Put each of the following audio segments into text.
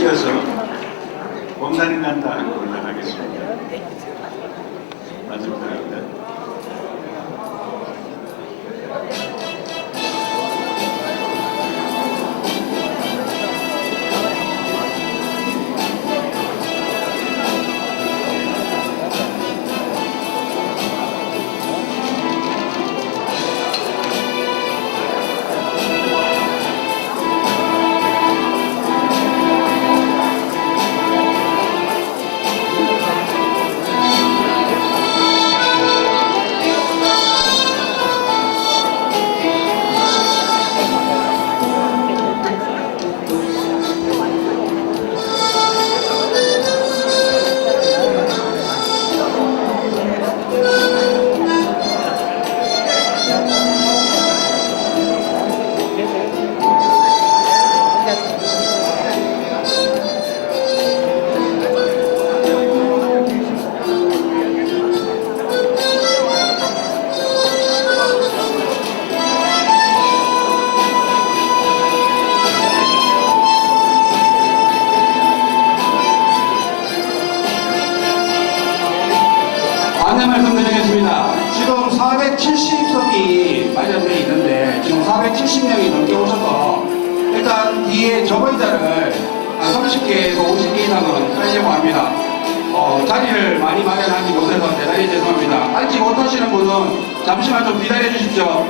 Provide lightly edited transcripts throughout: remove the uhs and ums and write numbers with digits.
이어서 봄날이 난다 하고 올라가겠습니다. 말씀 드립니다. 안내 말씀드리겠습니다. 지금 470석이 마련되어 있는데 지금 470명이 넘게 오셔서 일단 뒤에 저 의자를 한 30개에서 50개 이상은 깔려고 합니다. 자리를 많이 마련하지 못해서 대단히 죄송합니다. 앉지 못하시는 분은 잠시만 좀 기다려 주십시오.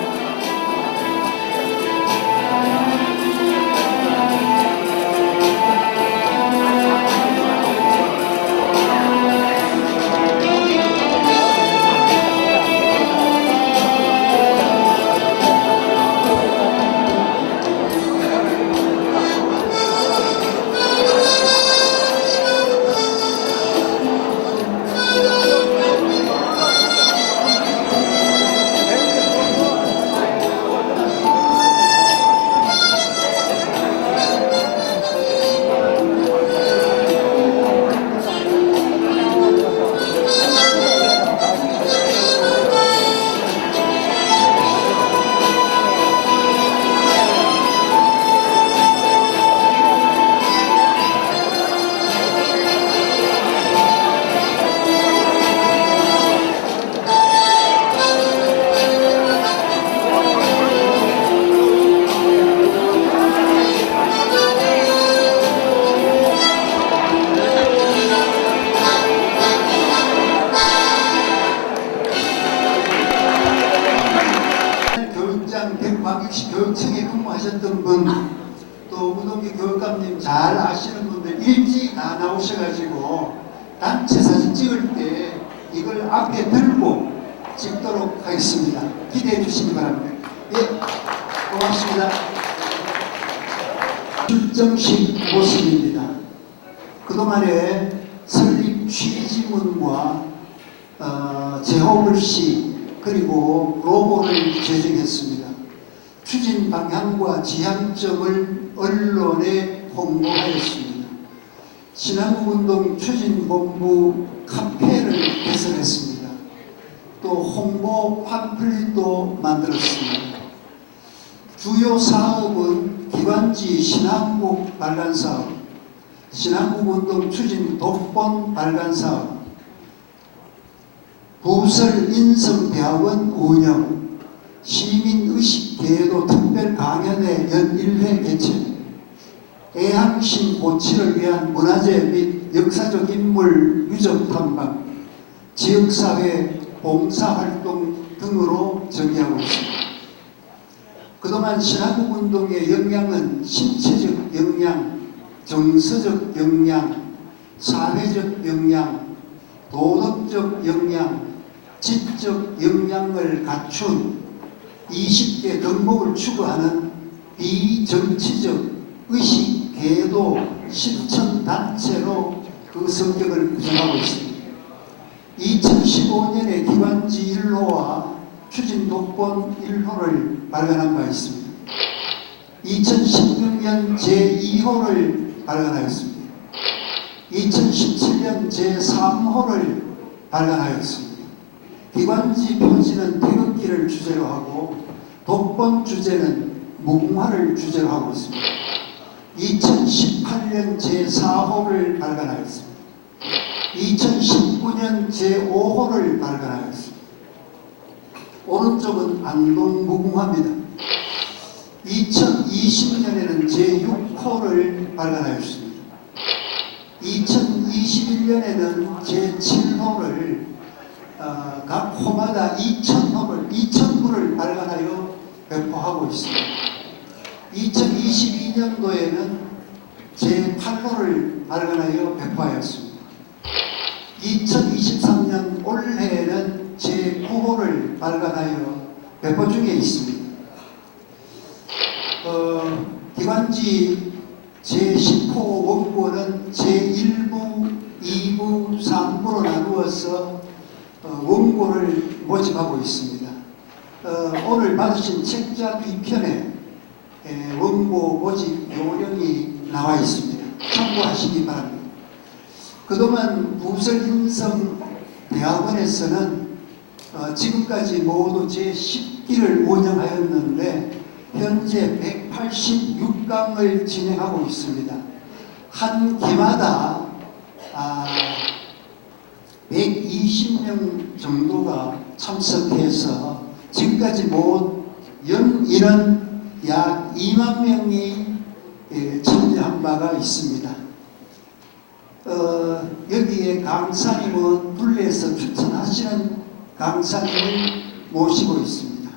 교육청에 근무하셨던 분, 또 우동기 교육감님 잘 아시는 분들 일찍 다 나오셔가지고 단체 사진 찍을 때 이걸 앞에 들고 찍도록 하겠습니다. 기대해 주시기 바랍니다. 예, 고맙습니다. 출정식 모습입니다. 그동안에 설립 취지문과 제호글씨 그리고 로고를 제정했습니다. 추진 방향과 지향점을 언론에 홍보하였습니다. 신한국운동 추진본부 카페를 개설했습니다. 또 홍보 팜플릿도 만들었습니다. 주요 사업은 기관지 신한국 발간사업, 신한국운동 추진 독본 발간사업, 부설 인성대학원 운영, 시민의식 계도 특별 강연회 연 1회 개최, 애항신 고치를 위한 문화재 및 역사적 인물 유적 탐방, 지역사회 봉사활동 등으로 전개하고 있습니다. 그동안 신한국운동의 역량은 신체적 역량, 정서적 역량, 사회적 역량, 도덕적 역량, 지적 역량을 갖춘 20개 덕목을 추구하는 비정치적 의식, 계도, 실천 단체로 그 성격을 구성하고 있습니다. 2015년에 기관지 1호와 추진 독본 1호를 발간한 바 있습니다. 2016년 제2호를 발간하였습니다. 2017년 제3호를 발간하였습니다. 기관지 표지는 태극기를 주제로 하고 독본 주제는 무궁화를 주제로 하고 있습니다. 2018년 2018년 제4호를 발간하였습니다. 2019년 제5호를 발간하였습니다. 오른쪽은 안동 무궁화입니다. 2020년에는 제6호를 발간하였습니다. 2021년에는 제7호를 각 호마다 2,000부를 발간하여 배포하고 있습니다. 2022년도에는 제8호를 발간하여 배포하였습니다. 2023년 올해에는 제9호를 발간하여 배포 중에 있습니다. 기관지 제10호 원고는 제1부, 2부, 3부로 나누어서 원고를 모집하고 있습니다. 오늘 받으신 책자 뒤편에 원고 모집 요령이 나와 있습니다. 참고하시기 바랍니다. 그동안 부설인성 대학원에서는 지금까지 모두 제10기를 운영하였는데 현재 186강을 진행하고 있습니다. 한 기마다 120명 정도가 참석해서 지금까지 연인은 약 2만 명이 참여한 바가 있습니다. 여기에 강사님은 둘레에서 추천하시는 강사님을 모시고 있습니다.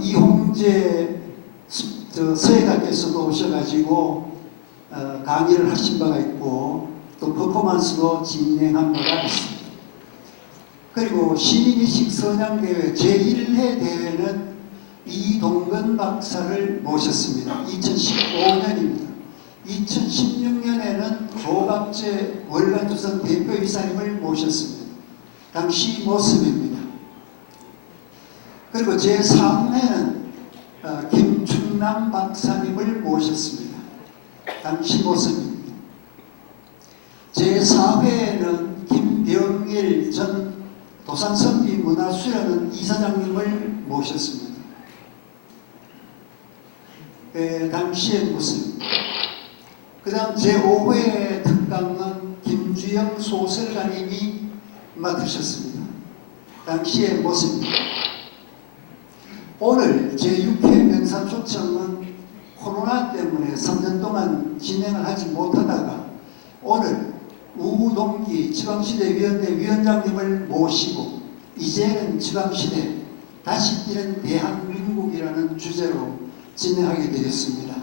이홍재 서예가께서도 오셔가지고 강의를 하신 바가 있고 또 퍼포먼스도 진행한 바가 있습니다. 그리고 시민의식 선양대회 제1회 대회는 이동근 박사를 모셨습니다. 2015년입니다. 2016년에는 조갑재 월간조선 대표이사님을 모셨습니다. 당시 모습입니다. 그리고 제3회는 김충남 박사님을 모셨습니다. 당시 모습입니다. 제4회에는 김병일 전 도산선비문화수련원 이사장님을 모셨습니다. 당시의 모습입니다. 그 다음 제5회 특강은 김주영 소설가님이 맡으셨습니다. 당시의 모습입니다. 오늘 제6회 명사 초청은 코로나 때문에 3년 동안 진행을 하지 못하다가 오늘 우동기 지방시대위원회 위원장님을 모시고 이제는 지방시대 다시 뛰는 대한민국이라는 주제로 진행하게 되겠습니다.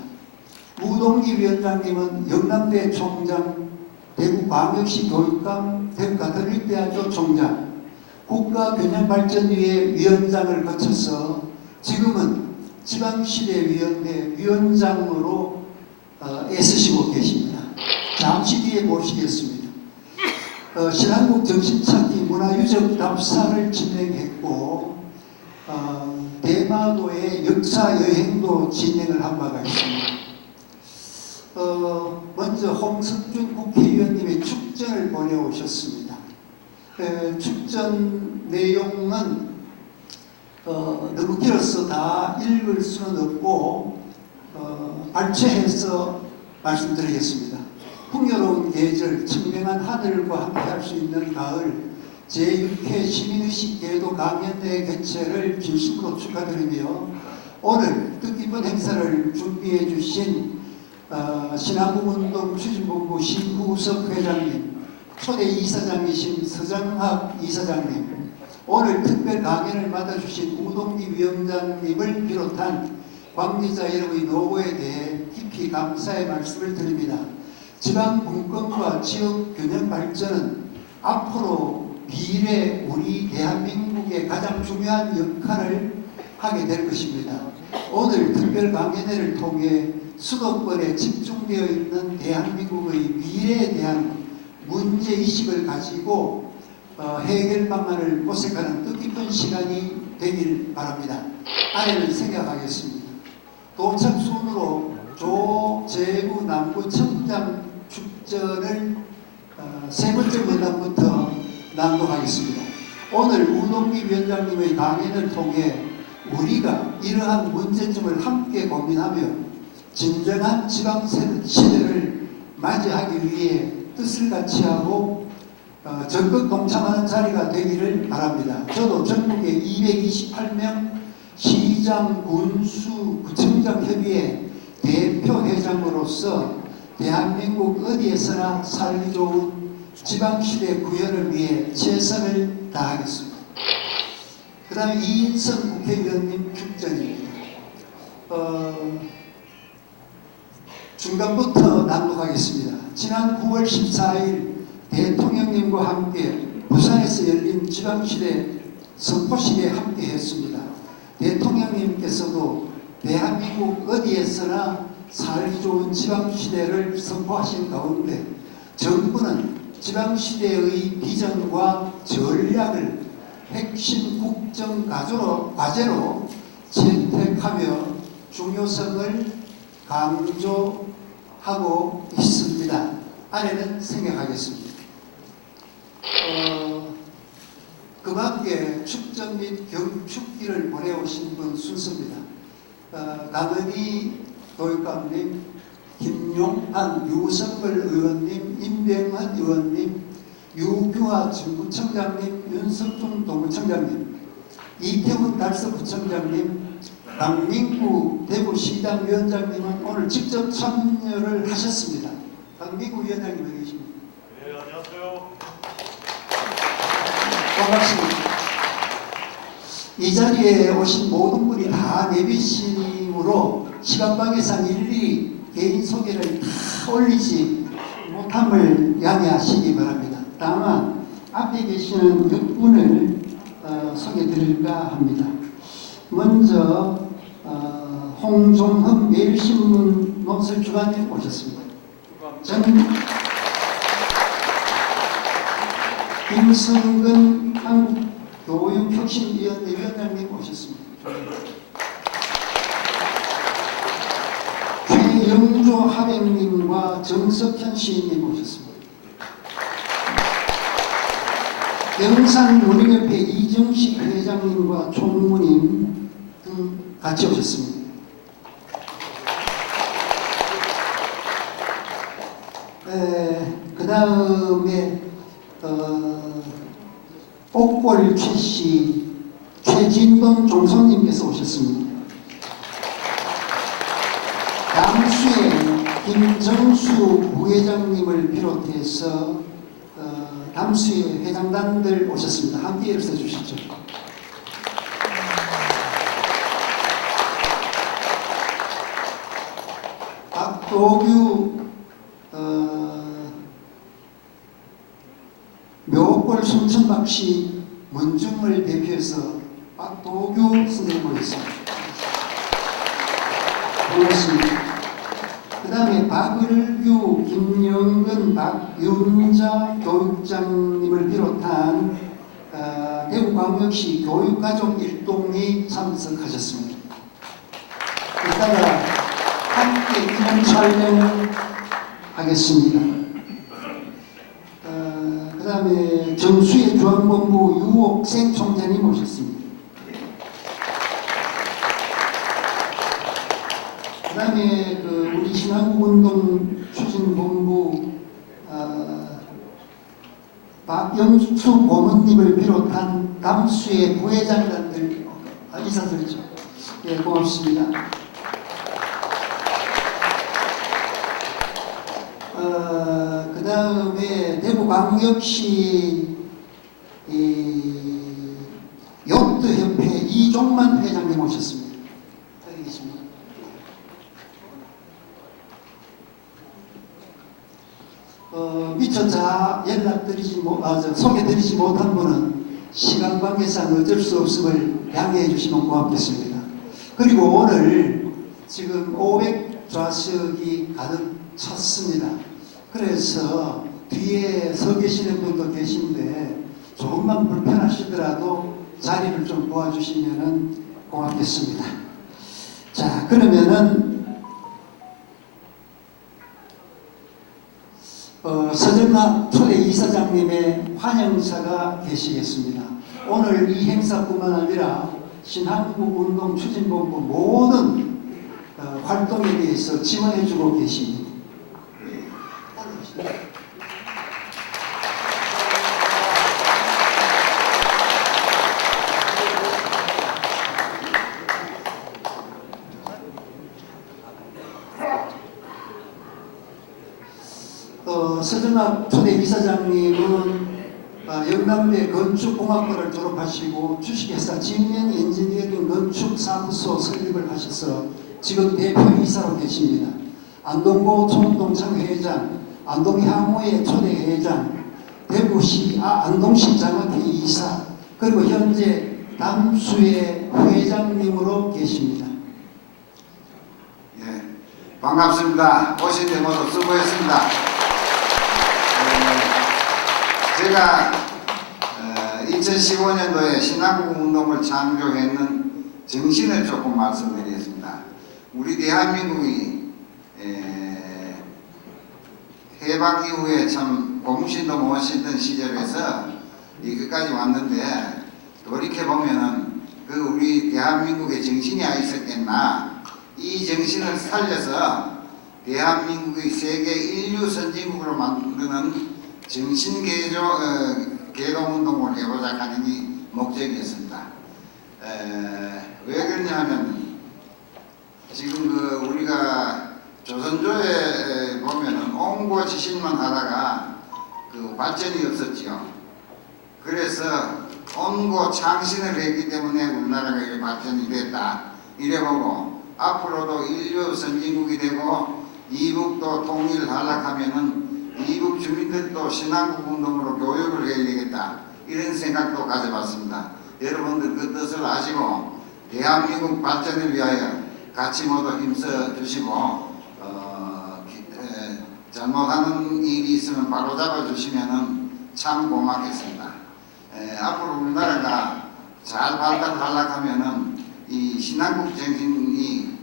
우동기 위원장님은 영남대 총장, 대구광역시 교육감, 대구가톨릭대학교 총장, 국가균형발전위의 위원장을 거쳐서 지금은 지방시대위원회 위원장으로 애쓰시고 계십니다. 잠시 뒤에 모시겠습니다. 신한국 정신찾기 문화유적 답사를 진행했고 대마도의 역사여행도 진행을 한 바가 있습니다. 먼저 홍석준 국회의원님의 축전을 보내오셨습니다. 축전 내용은 너무 길어서 다 읽을 수는 없고 발췌해서 말씀드리겠습니다. 풍요로운 계절, 청명한 하늘과 함께 할 수 있는 가을 제6회 시민의식 계도 강연회 개최를 진심으로 축하드리며 오늘 뜻깊은 행사를 준비해 주신 신한국운동 추진본부 신후석 회장님, 초대 이사장이신 서장학 이사장님, 오늘 특별 강연을 맡아주신 우동기 위원장님을 비롯한 관계자 여러분의 노고에 대해 깊이 감사의 말씀을 드립니다. 지방 분권과 지역 균형 발전은 앞으로 미래 우리 대한민국의 가장 중요한 역할을 하게 될 것입니다. 오늘 특별 강연회를 통해 수도권에 집중되어 있는 대한민국의 미래에 대한 문제의식을 가지고 해결 방안을 모색하는 뜻깊은 시간이 되길 바랍니다. 아래를 생각하겠습니다. 도착 순으로 조재구 남구청장 축전을 세 번째 문단부터 낭독하겠습니다. 오늘 우동기 위원장님의 강연을 통해 우리가 이러한 문제점을 함께 고민하며 진정한 지방 시대를 맞이하기 위해 뜻을 같이 하고 적극 동참하는 자리가 되기를 바랍니다. 저도 전국의 228명 시장, 군수, 구청장 협의회 대표회장으로서 대한민국 어디에서나 살기 좋은 지방시대 구현을 위해 최선을 다하겠습니다. 그 다음에 이인성 국회의원님 축전입니다. 중간부터 낭독하겠습니다. 지난 9월 14일 대통령님과 함께 부산에서 열린 지방시대 선포식에 함께했습니다. 대통령님께서도 대한민국 어디에서나 살기 좋은 지방시대를 선포하신 가운데 정부는 지방시대의 비전과 전략을 핵심 국정 과제로 채택하며 중요성을 강조하고 있습니다. 아래는 생각하겠습니다. 그 밖에 축전 및 경축기를 보내오신 분 순서입니다. 강은희 교육감님, 김용환, 유성걸 의원님, 임병헌 의원님, 유규하 전구청장님, 윤석중 동구청장님, 이태훈 달서구청장님, 강민구 대구시당 위원장님은 오늘 직접 참여를 하셨습니다. 강민구 위원장님 어디 계십니까? 네, 안녕하세요. 반갑습니다. 이 자리에 오신 모든 분이 다 내비심으로 시간관계상 일일이 개인 소개를 다 올리지 못함을 양해하시기 바랍니다. 다만 앞에 계시는 6분을 소개드릴까 합니다. 먼저 홍종흠 매일신문 논설주간님 오셨습니다. 김성근 한국교육혁신위원회 위원장님 오셨습니다. 최영조 하백님과 정석현 시인님 오셨습니다. 영산문인협회 이정식 회장님과 총무님 등 같이 오셨습니다. 그 다음에 옥골 최씨, 최진돈 종손님께서 오셨습니다. 남수의 김정수 부회장님을 비롯해서 남수의 회장단들 오셨습니다. 함께 일어서 주시죠. 박도규 묘골 순천박씨 문중을 대표해서 박도규 선생님 모셨습니다. 반갑습니다. 그 다음에 박을규, 김영근, 박윤자 교육장님을 비롯한 대구광역시 교육가족 일동이 참석하셨습니다. 이따가 함께 기념 촬영을 하겠습니다. 그 다음에 정수의 중앙본부 유옥생 총장님 모셨습니다. 그 다음에 우리 신한국운동 추진본부 박영수 고문님을 비롯한 남수의 부회장단들 인사드리죠. 예, 고맙습니다. 그 다음에 대구광역시 요트협회 이종만 회장님 오셨습니다. 여기 계십니다. 미처 소개드리지 못한 분은 시간 관계상 어쩔 수 없음을 양해해 주시면 고맙겠습니다. 그리고 오늘 지금 500좌석이 가득 찼습니다. 그래서 뒤에 서 계시는 분도 계신데 조금만 불편하시더라도 자리를 좀 도와주시면 고맙겠습니다. 자, 그러면은 서정학 초대 이사장님의 환영사가 계시겠습니다. 오늘 이 행사뿐만 아니라 신한국운동 추진본부 모든 활동에 대해서 지원해주고 계십니다. 서준학 초대 이사장님은 영남대 건축공학과를 졸업하시고 주식회사 진명 엔지니어링 건축사무소 설립을 하셔서 지금 대표이사로 계십니다. 안동고 총동창 회장, 안동향후회 초대 회장, 대구시 안동시 장학회 이사, 그리고 현재 담수회 회장님으로 계십니다. 예, 반갑습니다. 오신 데 모두 수고했습니다. 제가 2015년도에 신한국 운동을 창조했는 정신을 조금 말씀드리겠습니다. 우리 대한민국이 해방 이후에 참 고무신도 못 신던 시절에서 여기까지 왔는데 돌이켜보면은 그 우리 대한민국의 정신이 있었겠나, 이 정신을 살려서 대한민국의 세계 인류 선진국으로 만드는 정신 개동 운동을 해보자 하는 게 목적이었습니다. 왜 그러냐면 지금 우리가 조선조에 보면은 온고 지신만 하다가 그 발전이 없었죠. 그래서 온고 창신을 했기 때문에 우리나라가 이렇게 발전이 됐다. 이래보고 앞으로도 인류 선진국이 되고 이북도 통일하려면은 이북 주민들도 신한국 운동으로 교육을 해야 되겠다, 이런 생각도 가져봤습니다. 여러분들 그 뜻을 아시고 대한민국 발전을 위하여 같이 모두 힘써 주시고 잘못하는 일이 있으면 바로 잡아 주시면은 참 고맙겠습니다. 앞으로 우리나라가 잘 발달하려면은 이 신한국 정신이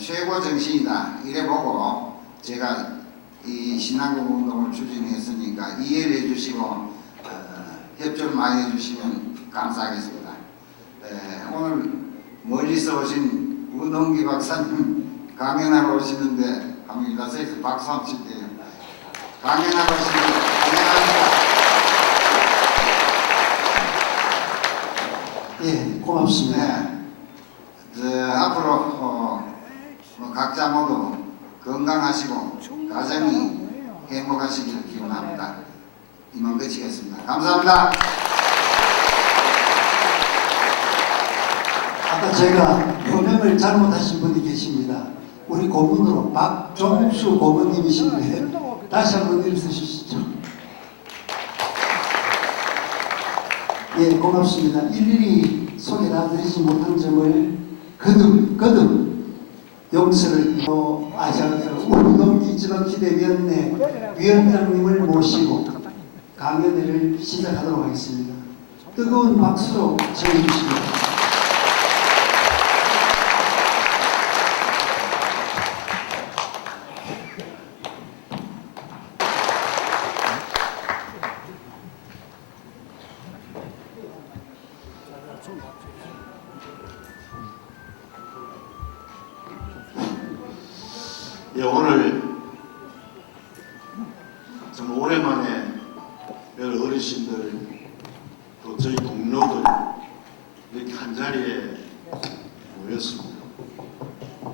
최고 정신이다, 이래 보고 제가 이 신한국 운동을 추진했으니까 이해를 해주시고 협조를 많이 해주시면 감사하겠습니다. 오늘 멀리서 오신 운동기 박사님 강연하러 오시는데 한번 일어서서 박수 한번 칠게요. 강연하러 오시는데 안녕하십니까. 예, 고맙습니다. 앞으로 각자 모두 건강하시고 가정이 행복하시기를 기원합니다. 이만 끝이겠습니다. 감사합니다. 아까 제가 표명을 잘못하신 분이 계십니다. 우리 고문으로 박종수 고문님이신데 다시 한번 일어서주시죠. 예, 고맙습니다. 일일이 소개 다 드리지 못한 점을 거듭 용서를 운동기 지방시대위원회 위원장님을 모시고 강연회를 시작하도록 하겠습니다. 뜨거운 박수로 청해 주십니다. 예, 오늘 정말 오랜만에 여러 어르신들 또 저희 동료들 이렇게 한 자리에 모였습니다.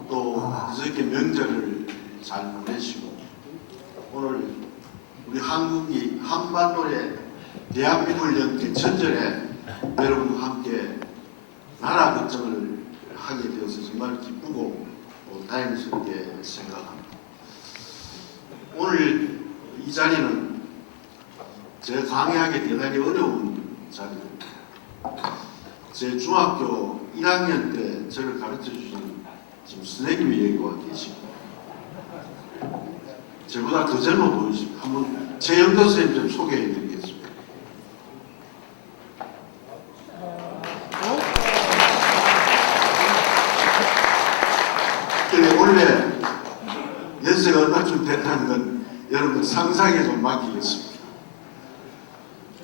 또 그저께 명절을 잘 보내시고 오늘 우리 한국이 한반도에 대한민국을 연 개천절에 여러분과 함께 나라 걱정을 하게 되어서 정말 기쁘고 다행스럽게 생각합니다. 오늘 이 자리는 제가 강의하기 대단히 어려운 자리입니다. 제 중학교 1학년 때 저를 가르쳐 주신 지금 선생님이 여기 와 계시고 저보다 더 젊어 보이십니다. 한번 최영도 선생님 좀 소개해 드리겠습니다. 원래 연세가 얼마쯤 됐다는 건 여러분 상상에 좀 맡기겠습니다.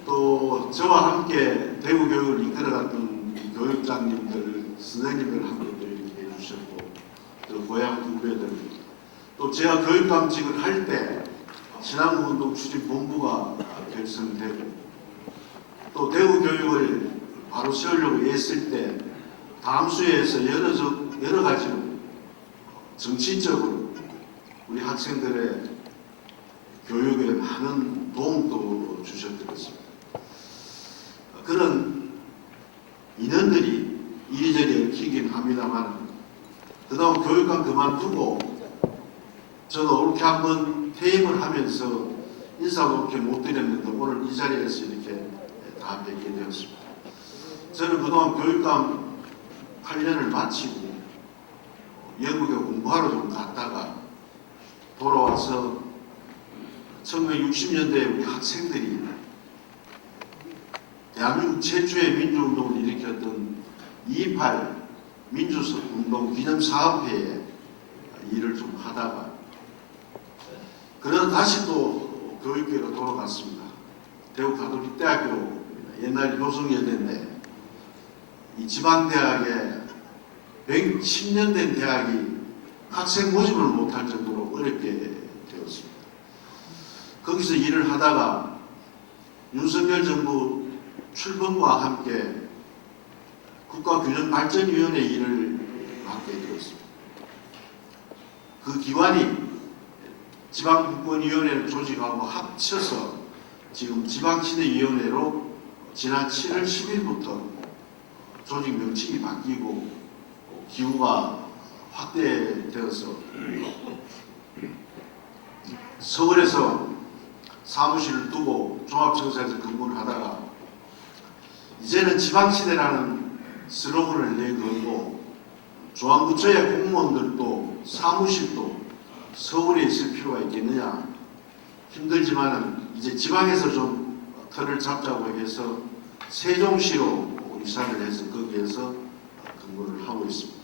또 저와 함께 대구 교육을 이끌어갔던 교육장님들, 선생님들 함께 이렇게 해주셨고 또 고향 후배들, 또 제가 교육감직을 할 때 신안군운동 추진본부가 결성되고, 또 대구 교육을 바로 세우려고 애쓸 때 다음수에서 여러 가지로 정치적으로 우리 학생들의 교육에 많은 도움도 주셨던 것입니다. 그런 인연들이 이리저리 얽히긴 합니다만, 그다음 교육감 그만두고 저도 이렇게 한번 퇴임을 하면서 인사도 이렇게 못 드렸는데 오늘 이 자리에서 이렇게 다 뵙게 되었습니다. 저는 그동안 교육감 8년을 마치고 영국에 공부하러 좀 갔다가 돌아와서 1960년대에 우리 학생들이 대한민국 최초의 민주운동을 일으켰던 2.28 민주운동 기념사업회에 일을 좀 하다가 그러다 다시 또 교육계로 돌아갔습니다. 대구 가톨릭대학교 옛날 교성여대인데 이 지방대학에 110년 된 대학이 학생 모집을 못할 정도로 어렵게 되었습니다. 거기서 일을 하다가 윤석열 정부 출범과 함께 국가균형발전위원회 일을 맡게 되었습니다. 그 기관이 지방국권위원회를 조직하고 합쳐서 지금 지방시대위원회로 지난 7월 10일부터 조직 명칭이 바뀌고 기구가 확대되어서 서울에서 사무실을 두고 종합청사에서 근무를 하다가 이제는 지방시대라는 슬로건을 내걸고 중앙부처의 공무원들도 사무실도 서울에 있을 필요가 있겠느냐, 힘들지만은 이제 지방에서 좀 틀을 잡자고 해서 세종시로 이사를 해서 거기에서 근무를 하고 있습니다.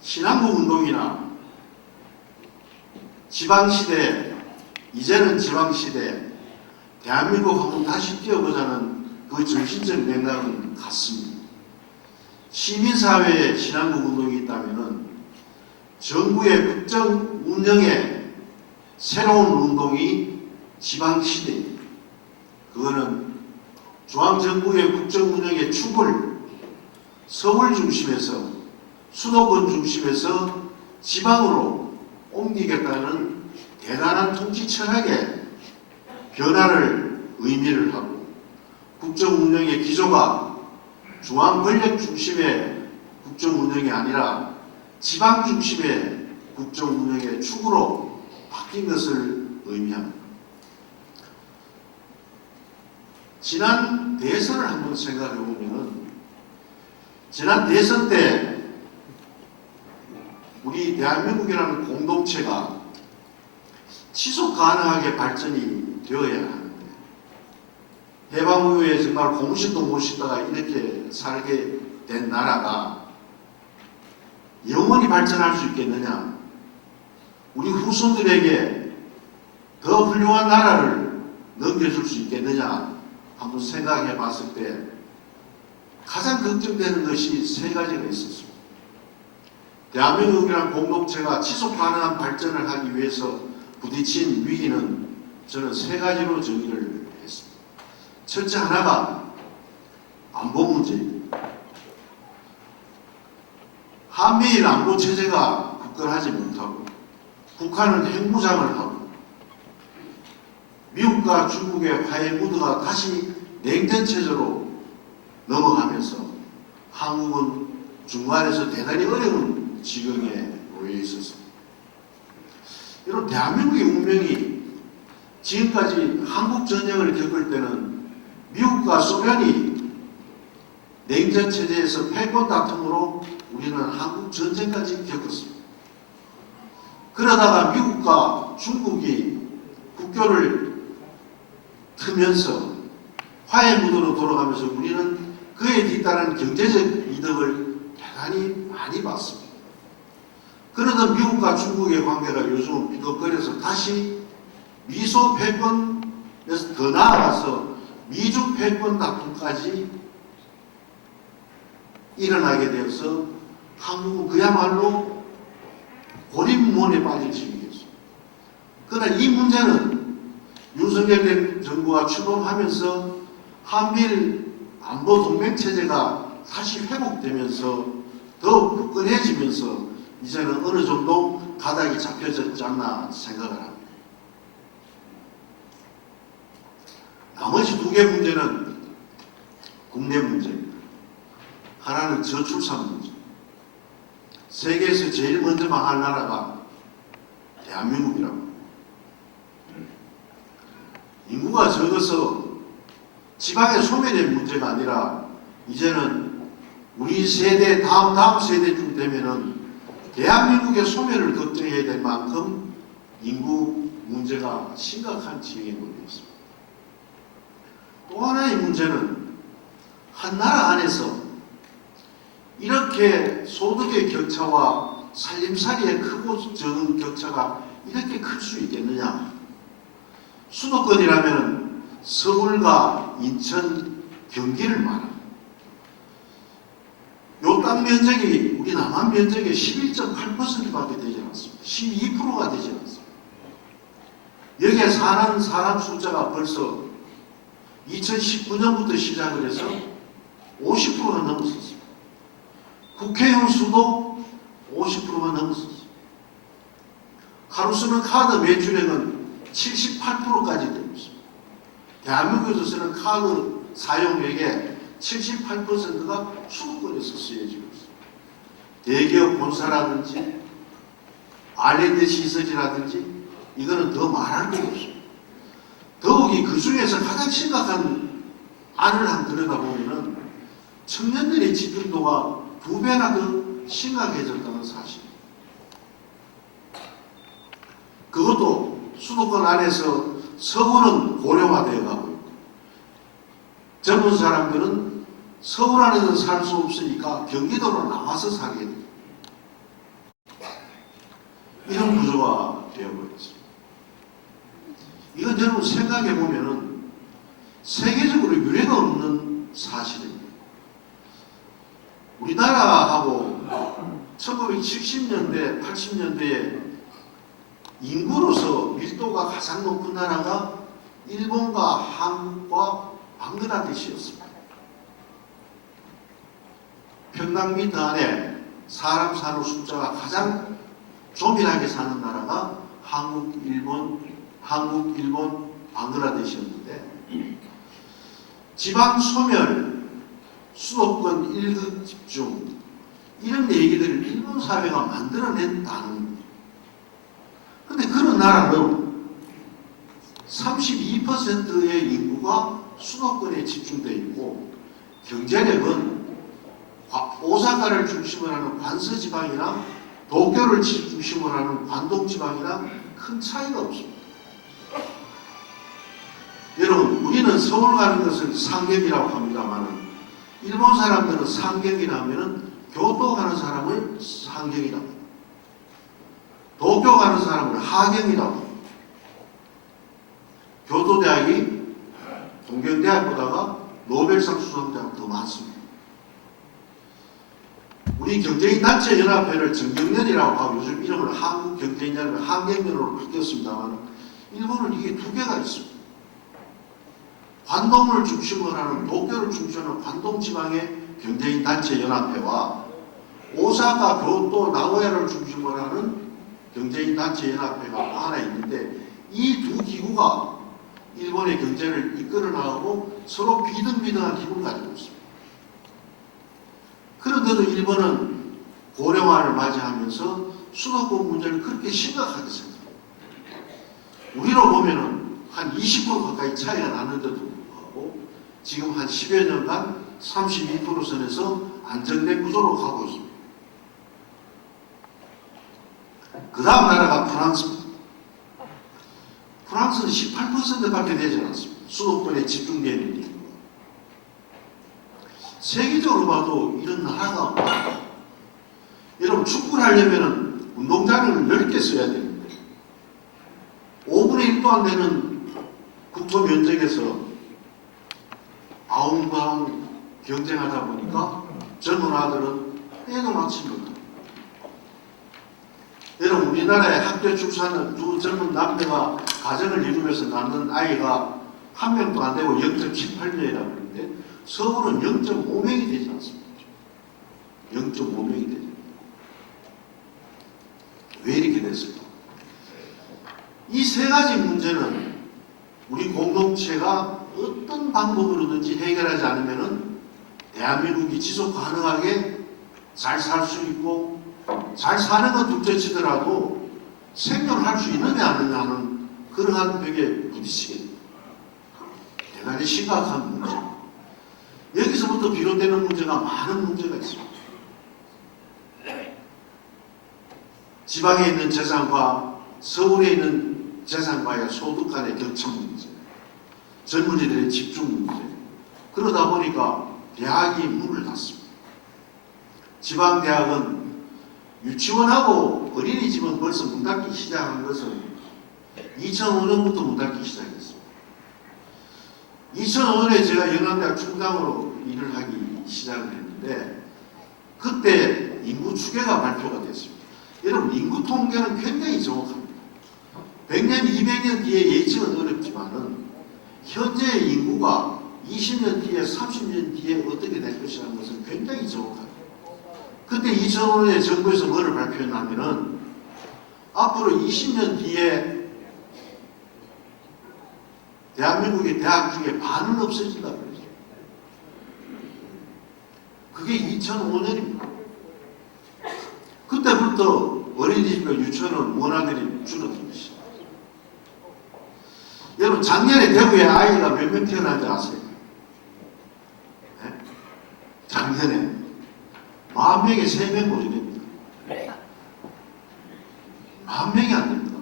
신안국 운동이나 지방시대, 이제는 지방시대, 대한민국 한번 다시 뛰어보자는 그 정신적 맥락은 같습니다. 시민사회에 신안국 운동이 있다면은 정부의 국정 운영의 새로운 운동이 지방시대입니다. 그거는 중앙정부의 국정 운영의 축을 서울 중심에서 수도권 중심에서 지방으로 옮기겠다는 대단한 통치 철학의 변화를 의미를 하고, 국정 운영의 기조가 중앙 권력 중심의 국정 운영이 아니라 지방 중심의 국정 운영의 축으로 바뀐 것을 의미합니다. 지난 대선을 한번 생각해 보면은, 지난 대선 때 우리 대한민국이라는 공동체가 지속 가능하게 발전이 되어야 하는데, 해방 후에 정말 공식도 못 쉬다가 이렇게 살게 된 나라가 영원히 발전할 수 있겠느냐, 우리 후손들에게 더 훌륭한 나라를 넘겨줄 수 있겠느냐 한번 생각해 봤을 때 가장 걱정되는 것이 세 가지가 있었습니다. 대한민국이라는 공동체가 지속 가능한 발전을 하기 위해서 부딪힌 위기는 저는 세 가지로 정의를 했습니다. 첫째 하나가 안보 문제입니다. 한미일 안보 체제가 굳건하지 못하고 북한은 핵무장을 하고 미국과 중국의 화해 무드가 다시 냉전 체제로 넘어가면서 한국은 중간에서 대단히 어려운 지경에 놓여 있었습니다. 이런 대한민국의 운명이 지금까지 한국 전쟁을 겪을 때는 미국과 소련이 냉전 체제에서 패권 다툼으로 우리는 한국 전쟁까지 겪었습니다. 그러다가 미국과 중국이 국교를 트면서 화해 무드로 돌아가면서 우리는 그에 뒤따른 경제적 이득을 대단히 많이 봤습니다. 그러던 미국과 중국의 관계가 요즘 삐걱거려서 다시 미소 패권에서 더 나아가서 미중 패권 다툼까지 일어나게 되어서 한국은 그야말로 고립문에 빠진 지역이었어요. 그러나 이 문제는 윤석열 정부가 출범하면서 한미일 안보 동맹 체제가 다시 회복되면서 더욱 굳건해지면서 이제는 어느 정도 가닥이 잡혀졌지 않나 생각을 합니다. 나머지 두 개 문제는 국내 문제입니다. 하나는 저출산 문제. 세계에서 제일 먼저 망할 나라가 대한민국이라고. 인구가 적어서 지방의 소멸의 문제가 아니라 이제는 우리 세대 다음 세대쯤 되면은 대한민국의 소멸을 걱정해야 될 만큼 인구 문제가 심각한 지경에 놓여 있습니다. 또 하나의 문제는 한 나라 안에서 이렇게 소득의 격차와 살림살이의 크고 적은 격차가 이렇게 클 수 있겠느냐? 수도권이라면 서울과 인천, 경기를 말합니다. 요 땅 면적이 우리 남한 면적의 11.8%밖에 되지 않습니다. 12%가 되지 않습니다. 여기에 사는 사람 숫자가 벌써 2019년부터 시작을 해서 50%가 넘었습니다. 국회의원 수도 50%가 넘었습니다. 하루 쓰는 카드 매출액은 78%까지 되고 있습니다. 대한민국에서 쓰는 카드 사용액의 78%가 수도권에서 쓰여지고 있습니다. 대기업 본사라든지 R&D 시설이라든지 이거는 더 말할 게 없습니다. 더욱이 그 중에서 가장 심각한 안을 한번 들여다보면은 청년들의 집중도가 2배나 더 심각해졌다는 사실입니다. 그것도 수도권 안에서 서울은 고령화되어 가고 있고 젊은 사람들은 서울 안에서 살 수 없으니까 경기도로 나와서 살게 됩니다. 이런 구조가 되어버렸습니다. 이건 여러분 생각해 보면은 세계적으로 유례가 없는 사실입니다. 우리나라하고 1970년대, 80년대에 인구로서 밀도가 가장 높은 나라가 일본과 한국과 방글라데시였습니다. 평방미터 안에 사람 사는 숫자가 가장 조밀하게 사는 나라가 한국, 일본, 방글라데시였는데 지방 소멸, 수도권 일극 집중 이런 얘기들을 일본 사회가 만들어낸다는. 근데 그런 나라는 32%의 인구가 수도권에 집중되어 있고 경제력은 오사카를 중심으로 하는 관서지방이나 도쿄를 중심으로 하는 관동지방이나 큰 차이가 없습니다. 여러분, 우리는 서울 가는 것을 상경이라고 합니다만 일본 사람들은 상경이라 하면 교토 가는 사람을 상경이라고 합니다. 도쿄 가는 사람을 하경이라고 합니다. 교토대학이 동경대학보다가 노벨상 수상자가 더 많습니다. 우리 경제인단체연합회를 정경련이라고 하고 요즘 이름을 한국경제인연합회 한경련으로 바뀌었습니다만 일본은 이게 두 개가 있습니다. 관동을 중심으로 하는 도쿄를 중심으로 하는 관동지방의 경제인단체연합회와 오사카, 교토, 나고야를 중심으로 하는 경제인단체연합회가 하나 있는데 이 두 기구가 일본의 경제를 이끌어 나가고 서로 비등비등한 기분을 가지고 있습니다. 그런데도 일본은 고령화를 맞이하면서 수도권 문제를 그렇게 심각하게 생각합니다. 우리로 보면은 한 20% 가까이 차이가 나는데도 불구하고 지금 한 10여 년간 32% 선에서 안정된 구조로 가고 있습니다. 그 다음 나라가 프랑스입니다. 프랑스는 18%밖에 되지 않습니다. 수도권에 집중되어 있는 인구가. 세계적으로 봐도 이런 나라가 없다. 여러분 축구를 하려면 운동장을 10개 써야 되는데 5분의 1도 안 되는 국토 면적에서 아웅다웅 경쟁하다 보니까 젊은 아들은 애도 마친 겁니다. 여러분 우리나라의 학교 출산은 두 젊은 남녀가 가정을 이루면서 낳는 아이가 한 명도 안 되고 0.78명이라고 하는데 서울은 0.5명이 되지 않습니까? 0.5명이 되죠. 왜 이렇게 됐을까? 이 세 가지 문제는 우리 공동체가 어떤 방법으로든지 해결하지 않으면은 대한민국이 지속 가능하게 잘 살 수 있고 잘 사는 건 둘째치더라도 생존할 수 있느냐 안 느냐 하는 그러한 벽에 부딪히게 됩니다. 대단히 심각한 문제. 여기서부터 비롯되는 문제가 많은 문제가 있습니다. 지방에 있는 재산과 서울에 있는 재산과의 소득 간의 격차 문제, 젊은이들의 집중 문제. 그러다 보니까 대학이 문을 닫습니다. 지방대학은 유치원하고 어린이집은 벌써 문 닫기 시작한 것은 2005년부터 문 닫기 시작했습니다. 2005년에 제가 영남대학 총장으로 일을 하기 시작을 했는데 그때 인구 추계가 발표가 됐습니다. 여러분 인구 통계는 굉장히 정확합니다. 100년, 200년 뒤에 예측은 어렵지만은 현재의 인구가 20년 뒤에, 30년 뒤에 어떻게 될 것이라는 것은 굉장히 정확합니다. 그때 2005년에 정부에서 뭐를 발표했냐면은 앞으로 20년 뒤에 대한민국의 대학 중에 반은 없어진다고 그랬어요. 그게 2005년입니다. 그때부터 어린이집과 유치원은 원화들이 줄어들기 시작합니다. 여러분 작년에 대구에 아이가 몇 명 태어난지 아세요? 네? 작년에 10,000명에 3명 모집됩니다. 10,000명이 안 됩니다.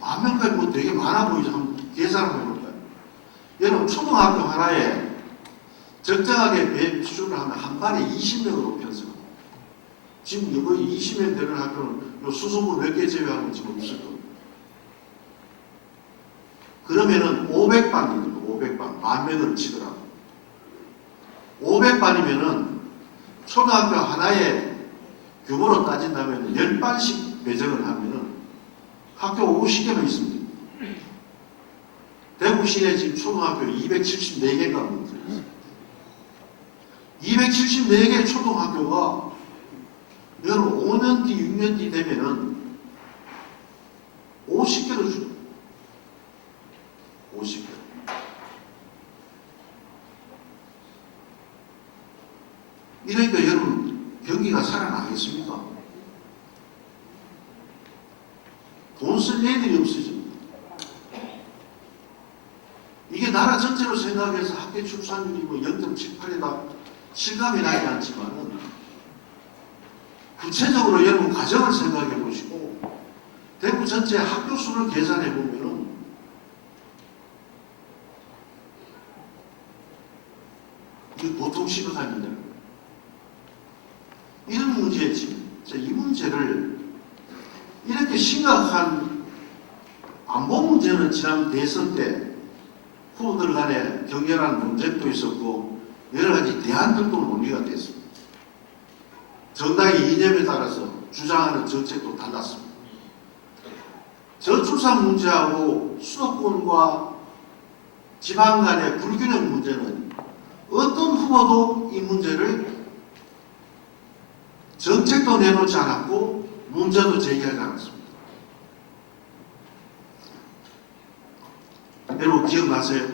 10,000명까지 뭐 되게 많아 보이죠? 한번 계산을 해볼까요? 여러분 초등학교 하나에 적정하게 배수를 하면 한 반에 20명으로 편성합니다. 지금 거의 20명 되는 학교는 요 수성구 몇 개 제외하고 지금 없을 겁니다. 그러면은 500반이거든요. 500반. 10,000명을 치더라고. 500반이면은 초등학교 하나에 규모로 따진다면 10반씩 배정을 하면은 학교 50개만 있습니다. 대구 시내 지금 초등학교 274개가 있습니다. 274개 초등학교가 여러분 5년 뒤, 6년 뒤 되면은 50개로 줄어요. 50개. 이러니까 여러분 경기가 살아나겠습니까? 돈 쓸 애들이 없어집니다. 이게 나라 전체로 생각해서 학교 출산율이 뭐 0.78이다 실감이 나지 않지만은 구체적으로 여러분 가정을 생각해 보시고 대구 전체 학교 수를 계산해 보면은 이게 보통 심각한 문제입니다. 이런 문제에 지금 이 문제를 이렇게 심각한 안보 문제는 지난 대선 때 후보들 간에 격렬한 논쟁도 있었고 여러 가지 대안들도 논의가 됐습니다. 정당의 이념에 따라서 주장하는 정책도 달랐습니다. 저출산 문제하고 수도권과 지방 간의 불균형 문제는 어떤 후보도 이 문제를 정책도 내놓지 않았고 문제도 제기하지 않았습니다. 여러분 기억나세요?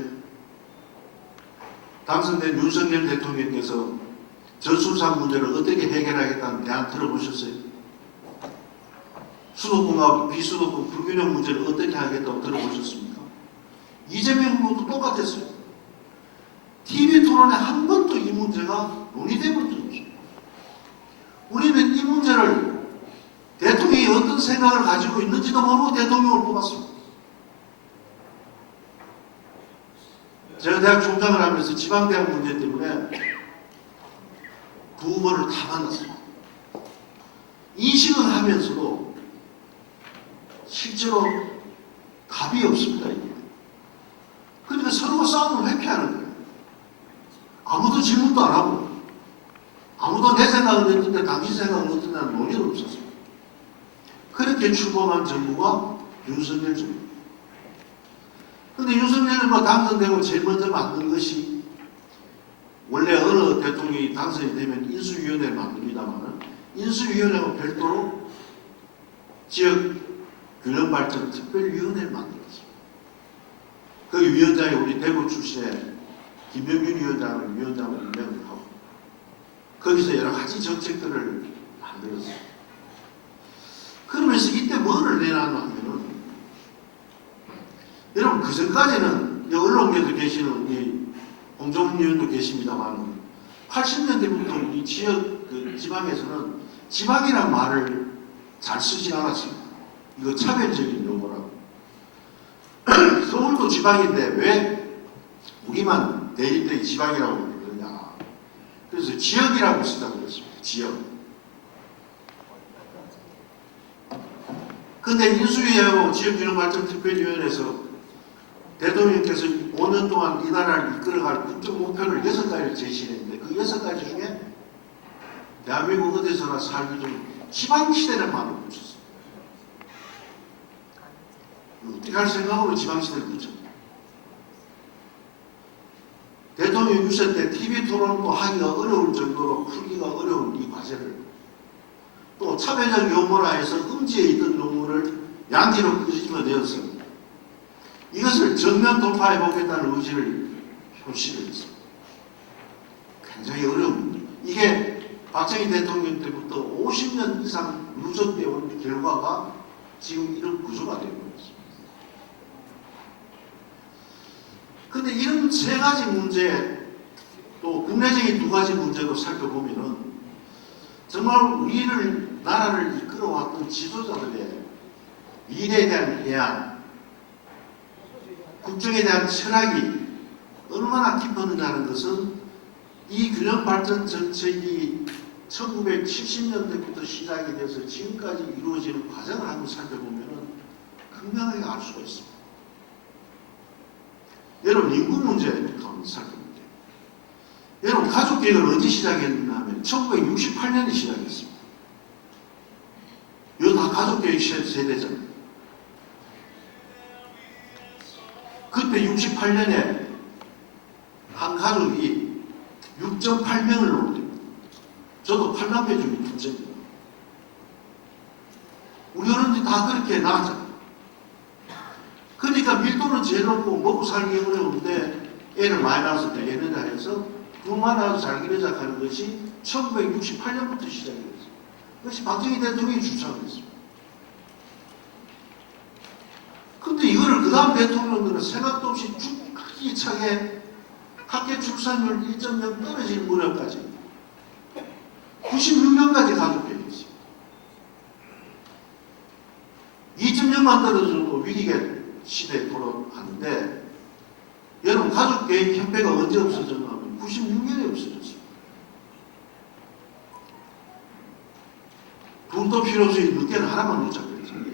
당선된 윤석열 대통령께서 저출산 문제를 어떻게 해결하겠다는 대안 들어보셨어요? 수도권과 비수도권 불균형 문제를 어떻게 하겠다고 들어보셨습니까? 이재명 후보도 똑같았어요. TV 토론에 한 번도 이 문제가 논의된 적이 없습니다. 우리는 이 문제를 대통령이 어떤 생각을 가지고 있는지도 모르고 대통령을 뽑았습니다. 제가 대학 총장을 하면서 지방대학 문제 때문에 두 후보를 다 만났습니다. 인식은 하면서도 실제로 답이 없습니다. 이게. 그러니까 서로가 싸움을 회피하는 거예요. 아무도 질문도 안 하고 아무도 내 생각은 어떤데 당신 생각은 어떠냐는 논의도 없었습니다. 그렇게 출범한 정부가 윤석열 정부. 근데 윤석열 정부가 당선되고 제일 먼저 만든 것이 원래 어느 대통령이 당선이 되면 인수위원회를 만듭니다만 인수위원회와 별도로 지역균형발전 특별위원회를 만들었습니다. 그 위원장이 우리 대구 출신의 김병균 위원장을 위원장으로 임명을 하고 거기서 여러 가지 정책들을 만들었습니다. 그러면서 이때 뭐를 내놨냐면은 여러분 그전까지는 언론계도 계시는 우리 홍종훈 의원도 계십니다만 80년대부터 우리 지역 지방에서는 지방이라는 말을 잘 쓰지 않았습니다. 이거 차별적인 용어라고. 서울도 지방인데 왜 우리만 대립되게 지방이라고 그러냐. 그래서 지역이라고 쓰자고 그랬습니다. 지역. 근데 인수위하고 지역균형발전특별위원회에서 대통령께서 5년 동안 이 나라를 이끌어갈 국정 목표를 6가지를 제시했는데 그 6가지 중에 대한민국 어디서나 살기 좀 지방시대를 말을 붙였어요. 어떻게 할 생각으로 지방시대를 붙였냐. 대통령 유세 때 TV 토론도 하기가 어려울 정도로 풀기가 어려운 이 과제를 또 차별적 용어라 해서 음지에 있던 용어를 양지로 끄집어내었습니다. 이것을 정면 돌파해 보겠다는 의지를 표시를 했습니다. 굉장히 어려운 문제. 이게 박정희 대통령 때부터 50년 이상 누적되어 온 결과가 지금 이런 구조가 되고 있습니다. 그런데 이런 세 가지 문제 또 국내적인 두 가지 문제도 살펴보면은 정말 우리를 나라를 이끌어왔던 지도자들의 미래에 대한 해안, 국정에 대한 철학이 얼마나 깊었느냐는 것은 이 균형발전 정책이 1970년대부터 시작이 돼서 지금까지 이루어지는 과정을 한번 살펴보면 분명하게 알 수가 있습니다. 여러분 인구 문제부터 한번 살펴볼게요. 여러분 가족계획을 언제 시작했느냐 하면 1968년에 시작했습니다. 이거 다 가족계획 세대잖아요. 그때 68년에 한 가족이 6.8명을 넘깁니다. 저도 8남매 중에 둘째입니다. 우리 어른들이 다 그렇게 낳았잖아요. 그러니까 밀도는 제일 높고 먹고 살기 어려운데 애를 많이 낳았을 때 애를 해서 둘만 낳아서 잘 기르자 하는 것이 1968년부터 시작이 됐어요. 그것이 박정희 대통령이 주창을 했습니다. 근데 이거를 그 다음 대통령들은 생각도 없이 희차게 학교 출산율 1.0 떨어지는 무렵까지 96년까지 가족계획이었어요. 2.0만 떨어져도 위기가 시대에 돌아가는데 여러분 가족계획 협회가 언제 없어졌나 하면 96년에 없어졌어요. 돈도 필요 없이 늦게는 하나만 넣자고 했잖아요.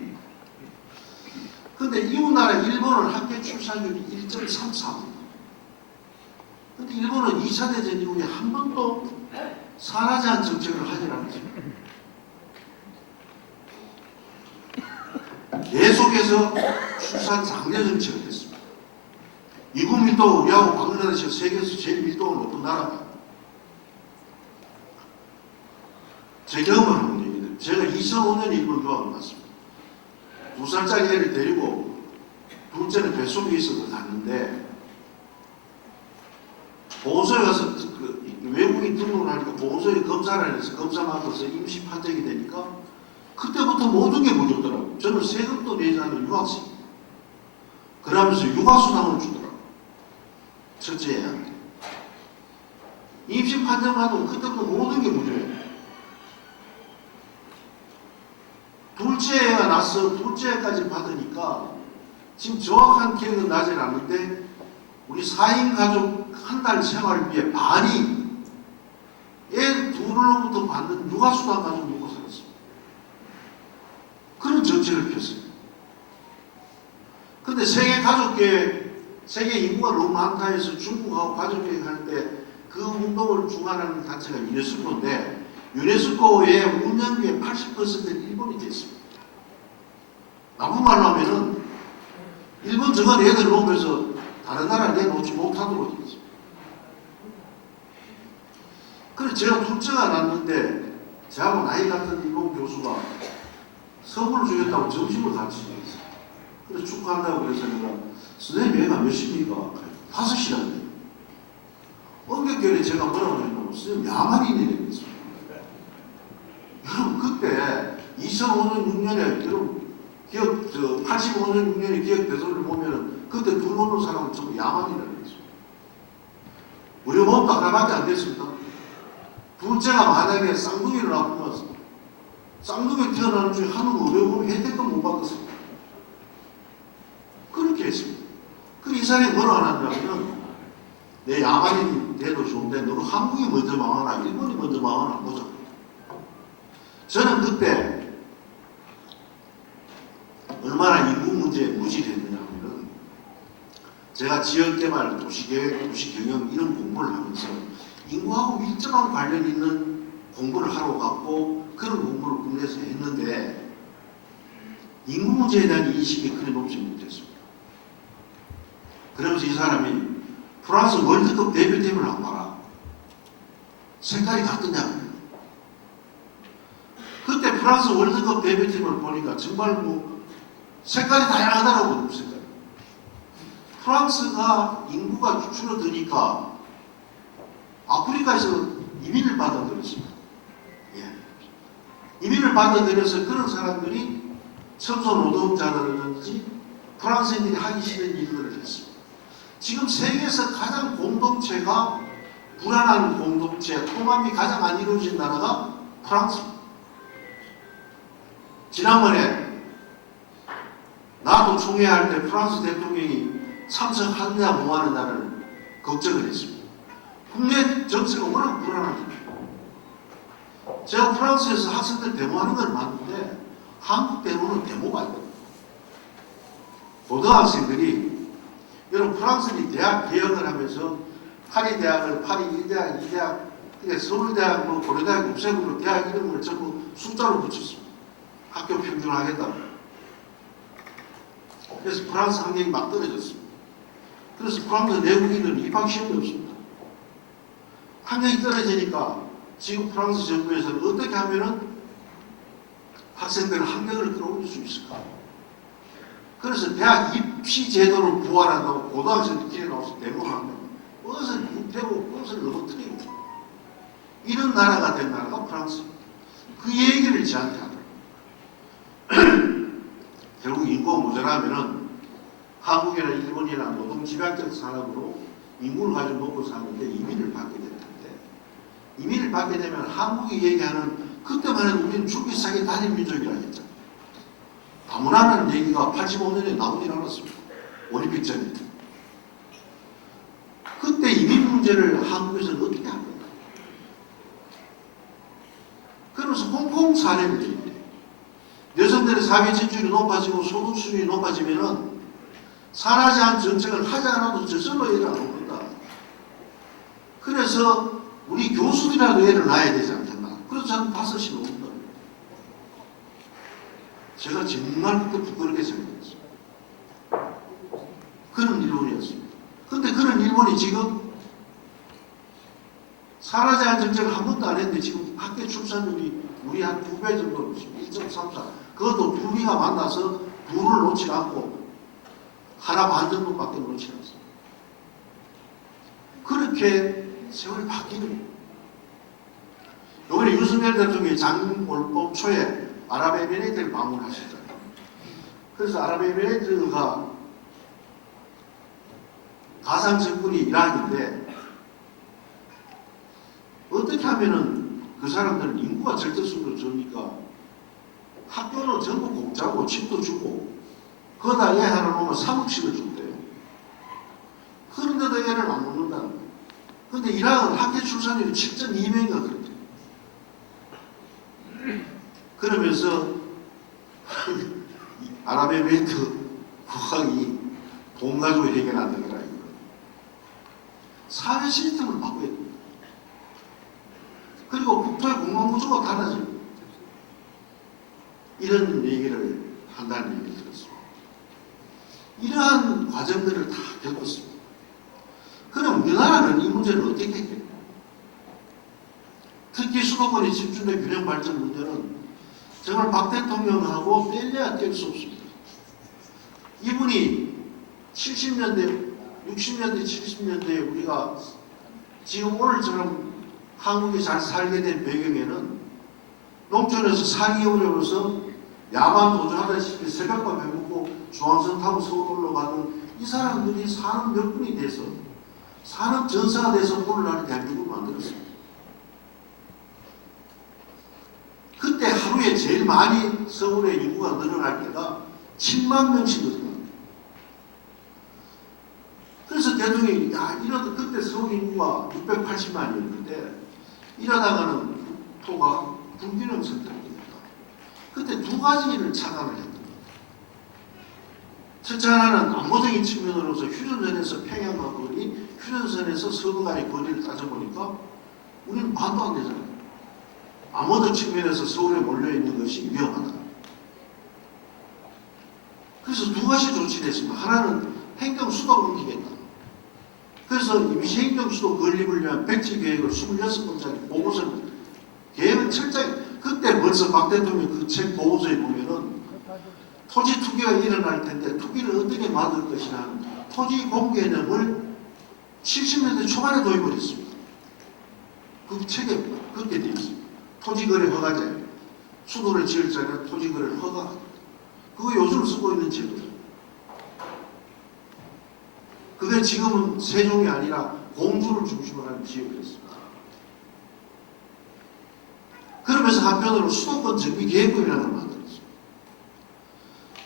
근데 이웃나라 일본은 학교 출산율이 1.33. 근데 일본은 2차 대전 이후에 한 번도 산하제한 정책을 하지 않았습니다. 계속해서 출산 장려 정책을 했습니다. 이국 밀도 우리하고 방글라데시가 세계에서 제일 밀도가 높은 나라입니다. 제 경험을 하는 얘기입니다. 제가 2005년에 일본 유학을 갔습니다. 2살짜리 애를 데리고 둘째는 뱃속에 있어서 갔는데 보호소에 가서 외국인 등록을 하니까 보호소에 검사를 해서 검사 받아서 임시 판정이 되니까 그때부터 모든 게 무조더라고요. 저는 세금도 내지 않는 유학생. 그러면서 육아수당을 주더라고요. 첫째 애한테. 임시 판정 받으면 그때부터 모든 게 무조예요. 둘째 애가 나서 둘째 애까지 받으니까 지금 정확한 기억은 나질 않는데 우리 4인 가족 한 달 생활비의 반이 애 둘로부터 받는 육아수당 가지고 먹고 살았습니다. 그런 정책을 폈어요. 근데 세계 가족계획, 세계 인구가 너무 많다 해서 중국하고 가족계획 할 때 그 운동을 주관하는 단체가 유네스코인데 유네스코의 운영비의 80%는 일본이 됐습니다. 나쁜 말로 하면은 일본 저건 애들 놓으면서 다른 나라 내놓지 못하도록 했어요. 그래서 제가 둘째가 났는데 저하고 나이 같은 일본 교수가 선물을 주겠다고 점심을 같이 했어요. 그래서 축하한다고 그래서 내가 선생님 애가 몇 시입니까? 5시간이에요. 엄격결에 제가 뭐라고 했냐면 선생님 야만인이라고 했어요. 여러분 그때 2005년 6년에 여러분 기억 85년 6년에 기억 대선을 보면은 그때 돈 오는 사람은 전부 야만이라고 했어요. 우리 몸도 하나밖에 안 됐습니다. 둘째가 만약에 쌍둥이를 낳으면서 쌍둥이 태어나는 중에 하는 의료보험 혜택도 못 받았습니다. 그렇게 했습니다. 그 이 사람이 뭐라고 하냐면 내 야만인이 돼도 좋은데 너는 한국이 먼저 망하나 일본이 먼저 망하나 보자. 저는 그때 얼마나 인구 문제에 무질했느냐 하면 제가 지역개발, 도시계획, 도시경영 이런 공부를 하면서 인구하고 밀접한 관련 있는 공부를 하러 갔고 그런 공부를 국내에서 했는데 인구 문제에 대한 인식이 그리 높지 못했습니다. 그러면서 이 사람이 프랑스 월드컵 대표팀을 안 봐라. 색깔이 같느냐. 그때 프랑스 월드컵 대표팀을 보니까 정말 뭐 색깔이 다양하더라고요. 색깔이. 프랑스가 인구가 줄어드니까 아프리카에서 이민을 받아들였습니다. 예. 이민을 받아들여서 그런 사람들이 청소 노동자라든지 프랑스인들이 하기 싫은 일들을 했습니다. 지금 세계에서 가장 공동체가 불안한 공동체, 통합이 가장 안 이루어진 나라가 프랑스입니다. 지난번에 나토 총회할 때 프랑스 대통령이 참석하느냐 뭐하느냐를 걱정을 했습니다. 국내 정세가 워낙 불안하죠. 제가 프랑스에서 학생들 데모하는 걸 봤는데 한국 데모는 데모가 아니에요. 고등학생들이 여러분 프랑스는 대학 개혁을 하면서 파리 대학을 파리 1대학, 2대학, 그러니까 서울대학, 고려대학, 육세부로 대학 이름을 전부 숫자로 붙였습니다. 학교 평준을 하겠다고. 그래서 프랑스 학력이 막 떨어졌습니다. 그래서 프랑스 내국인은 입학 시험이 없습니다. 학력이 떨어지니까 지금 프랑스 정부에서는 어떻게 하면은 학생들의 학력을 끌어올릴 수 있을까? 그래서 대학 입시 제도를 부활한다고 고등학생들끼리 나와서 데모하면 무엇을 유태고 무엇을 넘어뜨리고 이런 나라가 된 나라가 프랑스입니다. 그 얘기를 저한테 하더라고요. 결국 인구가 모자라면은 한국이나 일본이나 노동 집약적 산업으로 인구를 가지고 먹고 사는데 이민을 받게 될 텐데 이민을 받게 되면 한국이 얘기하는 그때만 해도 우리는 죽기 싸게 단일 민족이라 했잖아요. 다문화라는 얘기가 85년에 나오진 않았습니다. 올림픽 전에. 그때 이민 문제를 한국에서는 어떻게 한 거예요? 그러면서 홍콩 사례를 드립니다. 여성들의 사회 진출이 높아지고 소득 수준이 높아지면은 산하제한 정책을 하지 않아도 저절로 애를 안 옵니다. 그래서 우리 교수들이라도 애를 낳아야 되지 않겠나. 그래서 저는 5시 놓는다. 제가 정말 그때 부끄럽게 생각했어요. 그런 일본이었습니다. 근데 그런 일본이 지금 산하제한 정책을 한 번도 안 했는데 지금 학교 출산율이 우리 한 2배 정도 1.34. 그것도 부비가 만나서 부를 놓지 않고 하나 반 정도밖에 놓지 않습니다. 그렇게 세월이 바뀌는 거예요. 이번에 윤석열 대통령이 장올봄 초에 아랍에미레이트를 방문하셨잖아요. 그래서 아랍에미레이트가 가상 정권이 이란인데 어떻게 하면은 그 사람들은 인구가 절대수로 적으니까 학교는 전부 공짜고 집도 주고 그거다 애 하나 놓으면 3억씩을 준대요. 그런데도 애를 안 놓는다는 거예요. 그런데 이란은 학교 출산율이 7.2명인가 그랬대요. 그러면서 아랍에미레이트 국왕이 돈 가지고 해결하는 거라 이거. 사회 시스템을 바꿔야 됩니다. 그리고 국토의 공간 구조가 달라져요. 이런 얘기를 한다는 얘기를 들었습니다. 이러한 과정들을 다 겪었습니다. 그럼 우리나라는 이 문제를 어떻게 해결해요? 특히 수도권의 집중된 균형 발전 문제는 정말 박 대통령하고 뗄래야 뗄 수 없습니다. 이분이 70년대, 60년대, 70년대에 우리가 지금 오늘처럼 한국이 잘 살게 된 배경에는 농촌에서 살기 어려워서 야만 도주하다시피 새벽밥 해먹고 중앙선 타고 서울 올라가는 이 사람들이 사는 몇 분이 돼서 산업 전사가 돼서 오늘날 대한민국을 만들었습니다. 그때 하루에 제일 많이 서울의 인구가 늘어날 때가 7만 명씩 늘어납니다. 그래서 대통령이 이러다 그때 서울 인구가 680만이었는데 이러다가는 국토가 불균형 선택입니다. 그때 두 가지를 차단을 했던 겁니다. 첫째 하나는 안보적인 측면으로서 휴전선에서 평양과 거리, 휴전선에서 서부 간의 거리를 따져보니까 우리는 반도 안 되잖아요. 암호적 측면에서 서울에 몰려있는 것이 위험하다. 그래서 두 가지 조치를 했습니다. 하나는 행정수도를 옮기겠다. 그래서 임시행정수도 건립을 위한 백지계획을 26번짜리 보고서를 계획은 철저히 그때 벌써 박 대통령 그 책 보고서에 보면은 토지 투기가 일어날 텐데 투기를 어떻게 막을 것이라는 토지 공개념을 70년대 초반에 도입을 했습니다. 그 책에 그렇게 되어 있습니다. 토지거래 허가제, 수도를 지을 자는 토지거래 허가. 그거 요즘 쓰고 있는 제도죠. 그게 지금은 세종이 아니라 공주를 중심으로 하는 지역이었습니다. 그러면서 한편으로 수도권 정비계획법이라는 걸 만들었습니다.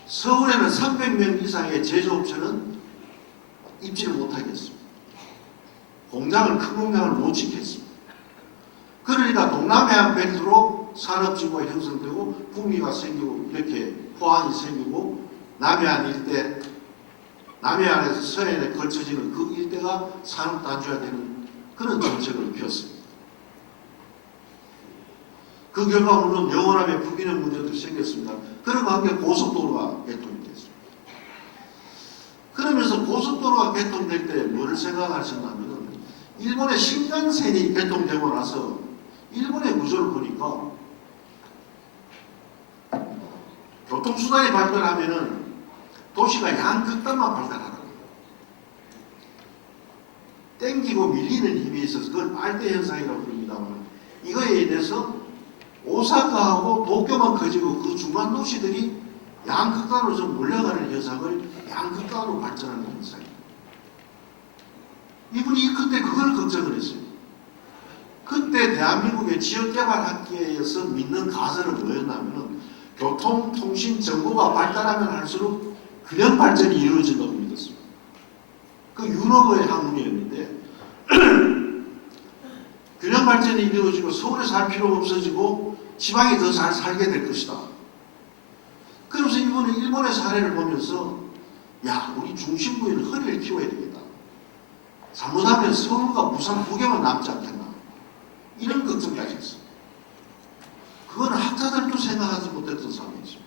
서울에는 300명 이상의 제조업체는 입지를 못하겠습니다. 공장을 큰 공장을 못 짓겠습니다. 그러니까 동남해안 벨트로 산업지구가 형성되고 북미가 생기고 이렇게 포항이 생기고 남해안 일대, 남해안에서 서해안에 걸쳐지는 그 일대가 산업단지화되는 그런 정책을 폈습니다. 그 결과 물론 영원함의 불균형 문제도 생겼습니다. 그런 관계 고속도로가 개통이 됐습니다. 그러면서 고속도로가 개통될 때 뭐를 생각하셨냐면 일본의 신간센이 개통되고 나서 일본의 구조를 보니까 교통수단이 발달하면은 도시가 양극단만 발달하는 거예요. 땡기고 밀리는 힘이 있어서 그걸 빨대 현상이라고 부릅니다만 이거에 의해서 오사카하고 도쿄만 커지고 그 중간 도시들이 양극단으로 좀 몰려가는 현상을 양극단으로 발전하는 현상입니다. 이분이 그때 그걸 걱정을 했어요. 그때 대한민국의 지역개발학계에서 믿는 가설은 뭐였냐면 교통, 통신, 정보가 발달하면 할수록 균형 발전이 이루어진다고 믿었습니다. 그 유럽의 학문이었는데 균형 발전이 이루어지고 서울에 살 필요가 없어지고 지방이 더 잘 살게 될 것이다. 그러면서 이분은 일본의 사례를 보면서 야, 우리 중심부에는 허리를 키워야 되겠다. 잘못하면 서울과 부산 두 개만 남지 않겠나. 이런 걱정까지 했어요. 그건 학자들도 생각하지 못했던 상황이죠.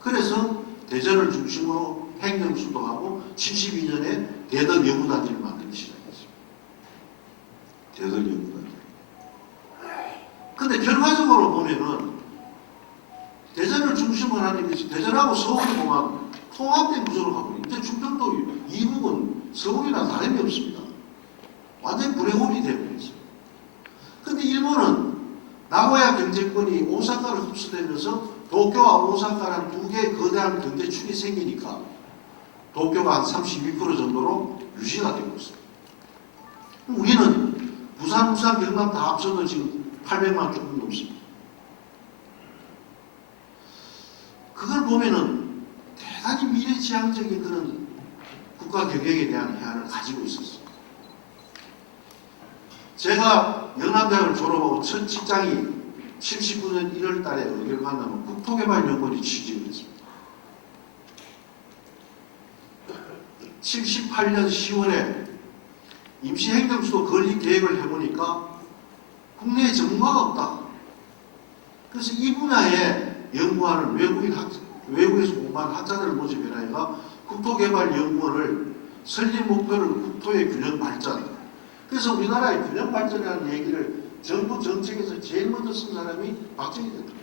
그래서 대전을 중심으로 행정수도하고 72년에 대덕연구단지를 만들기 시작했습니다. 대덕연구단지. 근데 결과적으로 보면은 대전을 중심으로 하는 것이 대전하고 서울이 보면 통합된 구조로 가고 있는데 충청도 이북은 서울이랑 다름이 없습니다. 완전히 불행홀이 되고 있어요. 근데 일본은 나고야 경제권이 오사카를 흡수되면서 도쿄와 오사카라는 두 개의 거대한 경제축이 생기니까 도쿄가 한 32% 정도로 유지가 되고 있어요. 우리는 부산, 경남 다 합쳐도 지금 800만 조금 넘습니다. 그걸 보면은 대단히 미래지향적인 그런 국가 경영에 대한 해안을 가지고 있었어요. 제가 영남대학을 졸업하고 첫 직장이 79년 1월 달에 어디를 만나면 국토개발연구원에 취직을 했습니다. 78년 10월에 임시행정수도 건립 계획을 해보니까 국내에 전문가가 없다. 그래서 이 분야에 연구하는 외국에서 공부한 학자들을 모집해라니까 국토개발연구원을 설립 목표를 국토의 균형 발전. 그래서 우리나라의 균형 발전이라는 얘기를 정부 정책에서 제일 먼저 쓴 사람이 박정희 대통령.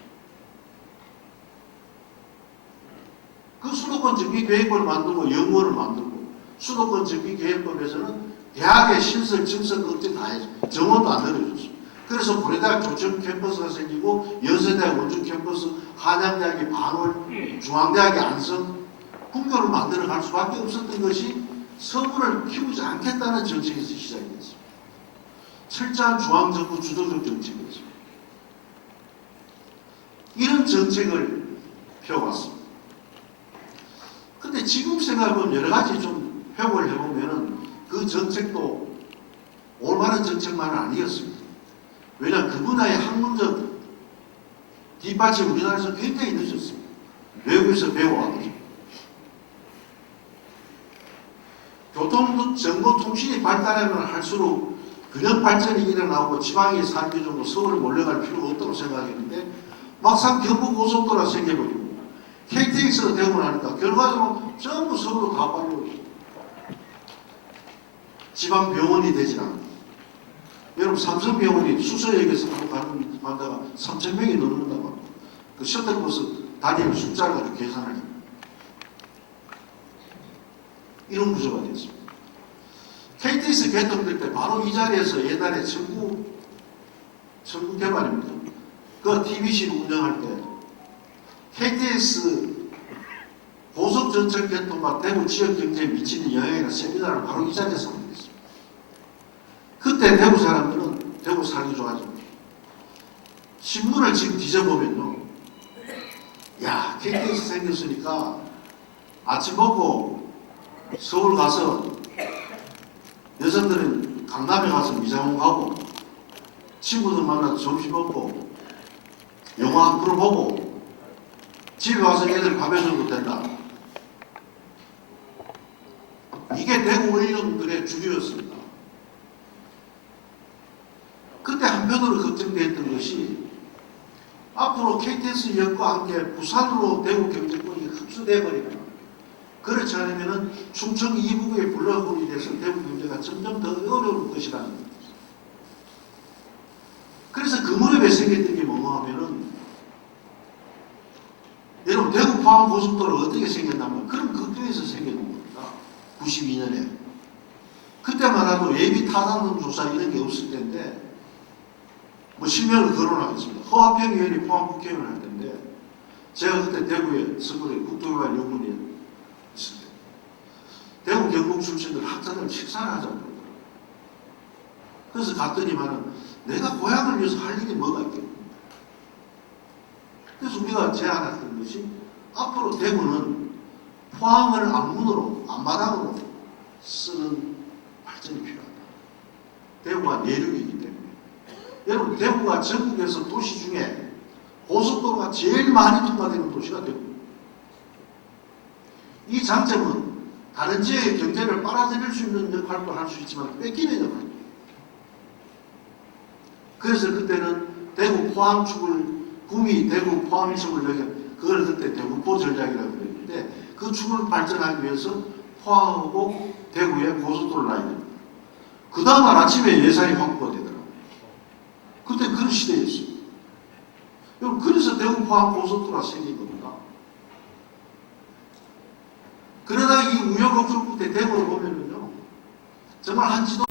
그 수도권 정비 계획법을 만들고 연구원을 만들고 수도권 정비 계획법에서는 대학의 신설, 증설, 억제 다 해줘. 정원도 안 늘어줬어. 그래서 고려대학 조청 캠퍼스가 생기고 연세대학 원주 캠퍼스, 한양대학이 반월, 중앙대학이 안성, 국교를 만들어 갈 수밖에 없었던 것이 서울을 키우지 않겠다는 정책에서 시작이 됐습니다. 철저한 중앙정부 주도적 정책이었습니다. 이런 정책을 펴왔습니다. 근데 지금 생각해보면 여러 가지 좀 회고를 해보면은 그 정책도 올바른 정책만은 아니었습니다. 왜냐하면 그 분야의 학문적 뒷받침 우리나라에서 굉장히 늦었습니다. 외국에서 배워왔죠. 교통, 정보, 통신이 발달하면 할수록 균형 발전이 일어나고 지방의 산지 정도 서울을 몰려갈 필요가 없다고 생각했는데 막상 경부고속도로가 생겨버리고 KTX가 되고 나니까 결과적으로 전부 서울로 다 빨려오죠. 지방 병원이 되질 않고 여러분 삼성병원이 수서역에서 가는 환자가 3,000명이 넘는다고 합니다. 그 셔틀버스 다니는 숫자를 가지고 계산을 합니다. 이런 구조가 됐습니다. KTX 개통될 때 바로 이 자리에서 옛날에 청구 개발입니다. 그 TBC를 운영할 때 KTX 고속전철 개통과 대구 지역 경제에 미치는 영향이나 세미나를 바로 이 자리에서 하게 됐습니다. 그때 대구 사람들은 대구 살기 좋아집니다. 신문을 지금 뒤져보면요. 야, KTX 생겼으니까 아침 먹고 서울 가서 여자들은 강남에 가서 미장원 가고 친구들 만나서 점심 먹고 영화 한 편 보고 집에 와서 애들 밥 해줘도 된다. 이게 대구 언론들의 주류였습니다. 그때 한편으로 걱정됐던 것이 앞으로 KTX역과 함께 부산으로 대구 경제권이 흡수돼 버리면 그렇지 않으면 충청 이북의 블록홀이 돼서 대구 경제가 점점 더 어려울 것이라는 겁니다. 그래서 그 무렵에 생겼던 게 뭐가 하면은 여러분 대구 포항 고속도로가 어떻게 생겼냐면 그런 걱정에서 생긴 겁니다. 92년에 그때만 해도 예비 타당성 조사 이런 게 없을 텐데 뭐 실명을 거론하겠습니다. 허화평 의원이 포항 국회의원을 할 텐데 제가 그때 대구에 서울에 국토개발 연구원에 있을 때 대구 경북 출신들 학자들 식사를 하자고 그러더라고요. 그래서 갔더니만은 내가 고향을 위해서 할 일이 뭐가 있겠냐. 그래서 우리가 제안했던 것이 앞으로 대구는 포항을 앞문으로 앞마당으로 쓰는 발전이 필요하다. 대구가 내륙이기 때문에 여러분 대구가 전국에서 도시 중에 고속도로가 제일 많이 통과되는 도시가 되고 이 장점은 다른 지역의 경제를 빨아들일 수 있는 역할도 할 수 있지만 뺏기는 역할입니다. 그래서 그때는 대구 포항축을 구미 대구 포항축을 그걸 그때 대구포 전략이라고 그랬는데 그 축을 발전하기 위해서 포항하고 대구에 고속도로를 놔야 됩니다. 그 다음날 아침에 예산이 확보가 되더라고요. 그때 그런 시대였어요. 여러분 그래서 대구 포항 고속도로가 생긴 겁니다. 그러다가 이 우여곡절 끝에 대구를 보면은요 정말 한 지도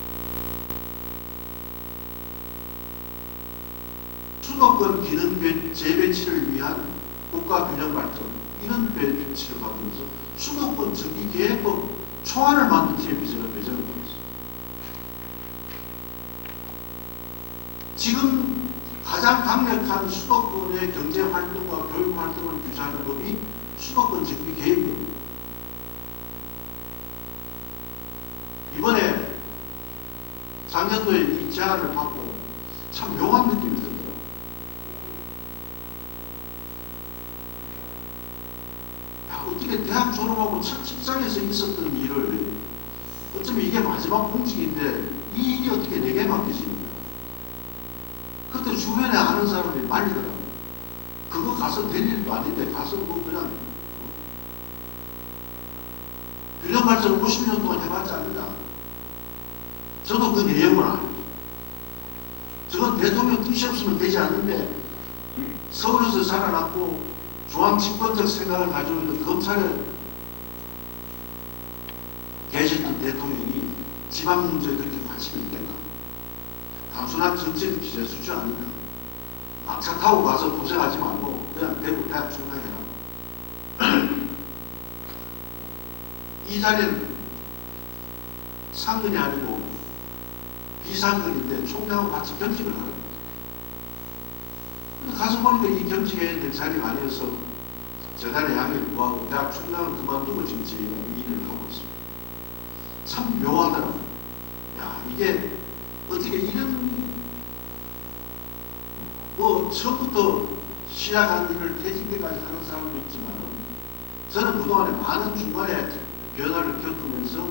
수도권 기능 재배치를 위한 국가 균형 발전 이런 배치를 받으면서 수도권 정비 계획법 초안을 만든 팀의 배정을 받았습니다. 지금 가장 강력한 수도권의 경제 활동과 교육 활동을 규제하는 법이 수도권 정비 계획법입니다. 이번에 작년도에 이 제안을 받고 참 묘한 느낌이 들더라고요. 야, 어떻게 대학 졸업하고 첫 직장에서 있었던 일을 어쩌면 이게 마지막 공직인데 이 일이 어떻게 내게 맡겨집니까? 그때 주변에 아는 사람들이 말리더라고요. 그거 가서 될 일도 아닌데 가서 뭐 그냥 균형 발전 50년 동안 해봤지 않느냐. 저도 그 내용을 알고. 저건 대통령 뜻이 없으면 되지 않는데 서울에서 자라났고 중앙 집권적 생각을 가지고 있는 검찰에 계셨던 대통령이 지방 문제에 그렇게 관심이 있겠나. 단순한 정책 기재수지 아니냐. 막차 타고 가서 고생하지 말고 그냥 대구 대학 출마해라. 이 자리는 상근이 아니고 비상근인데 총장하고 같이 겸직을 하는 겁니다. 가서 보니까 이 겸직해야 될 자리가 아니어서 재단의 양해를 구하고 대학 총장을 그만두고 지금 제 일을 하고 있습니다. 참 묘하더라고요. 야, 이게 어떻게 이런 뭐 처음부터 시작한 일을 퇴직 때까지 하는 사람도 있지만 저는 그동안에 많은 중간에 변화를 겪으면서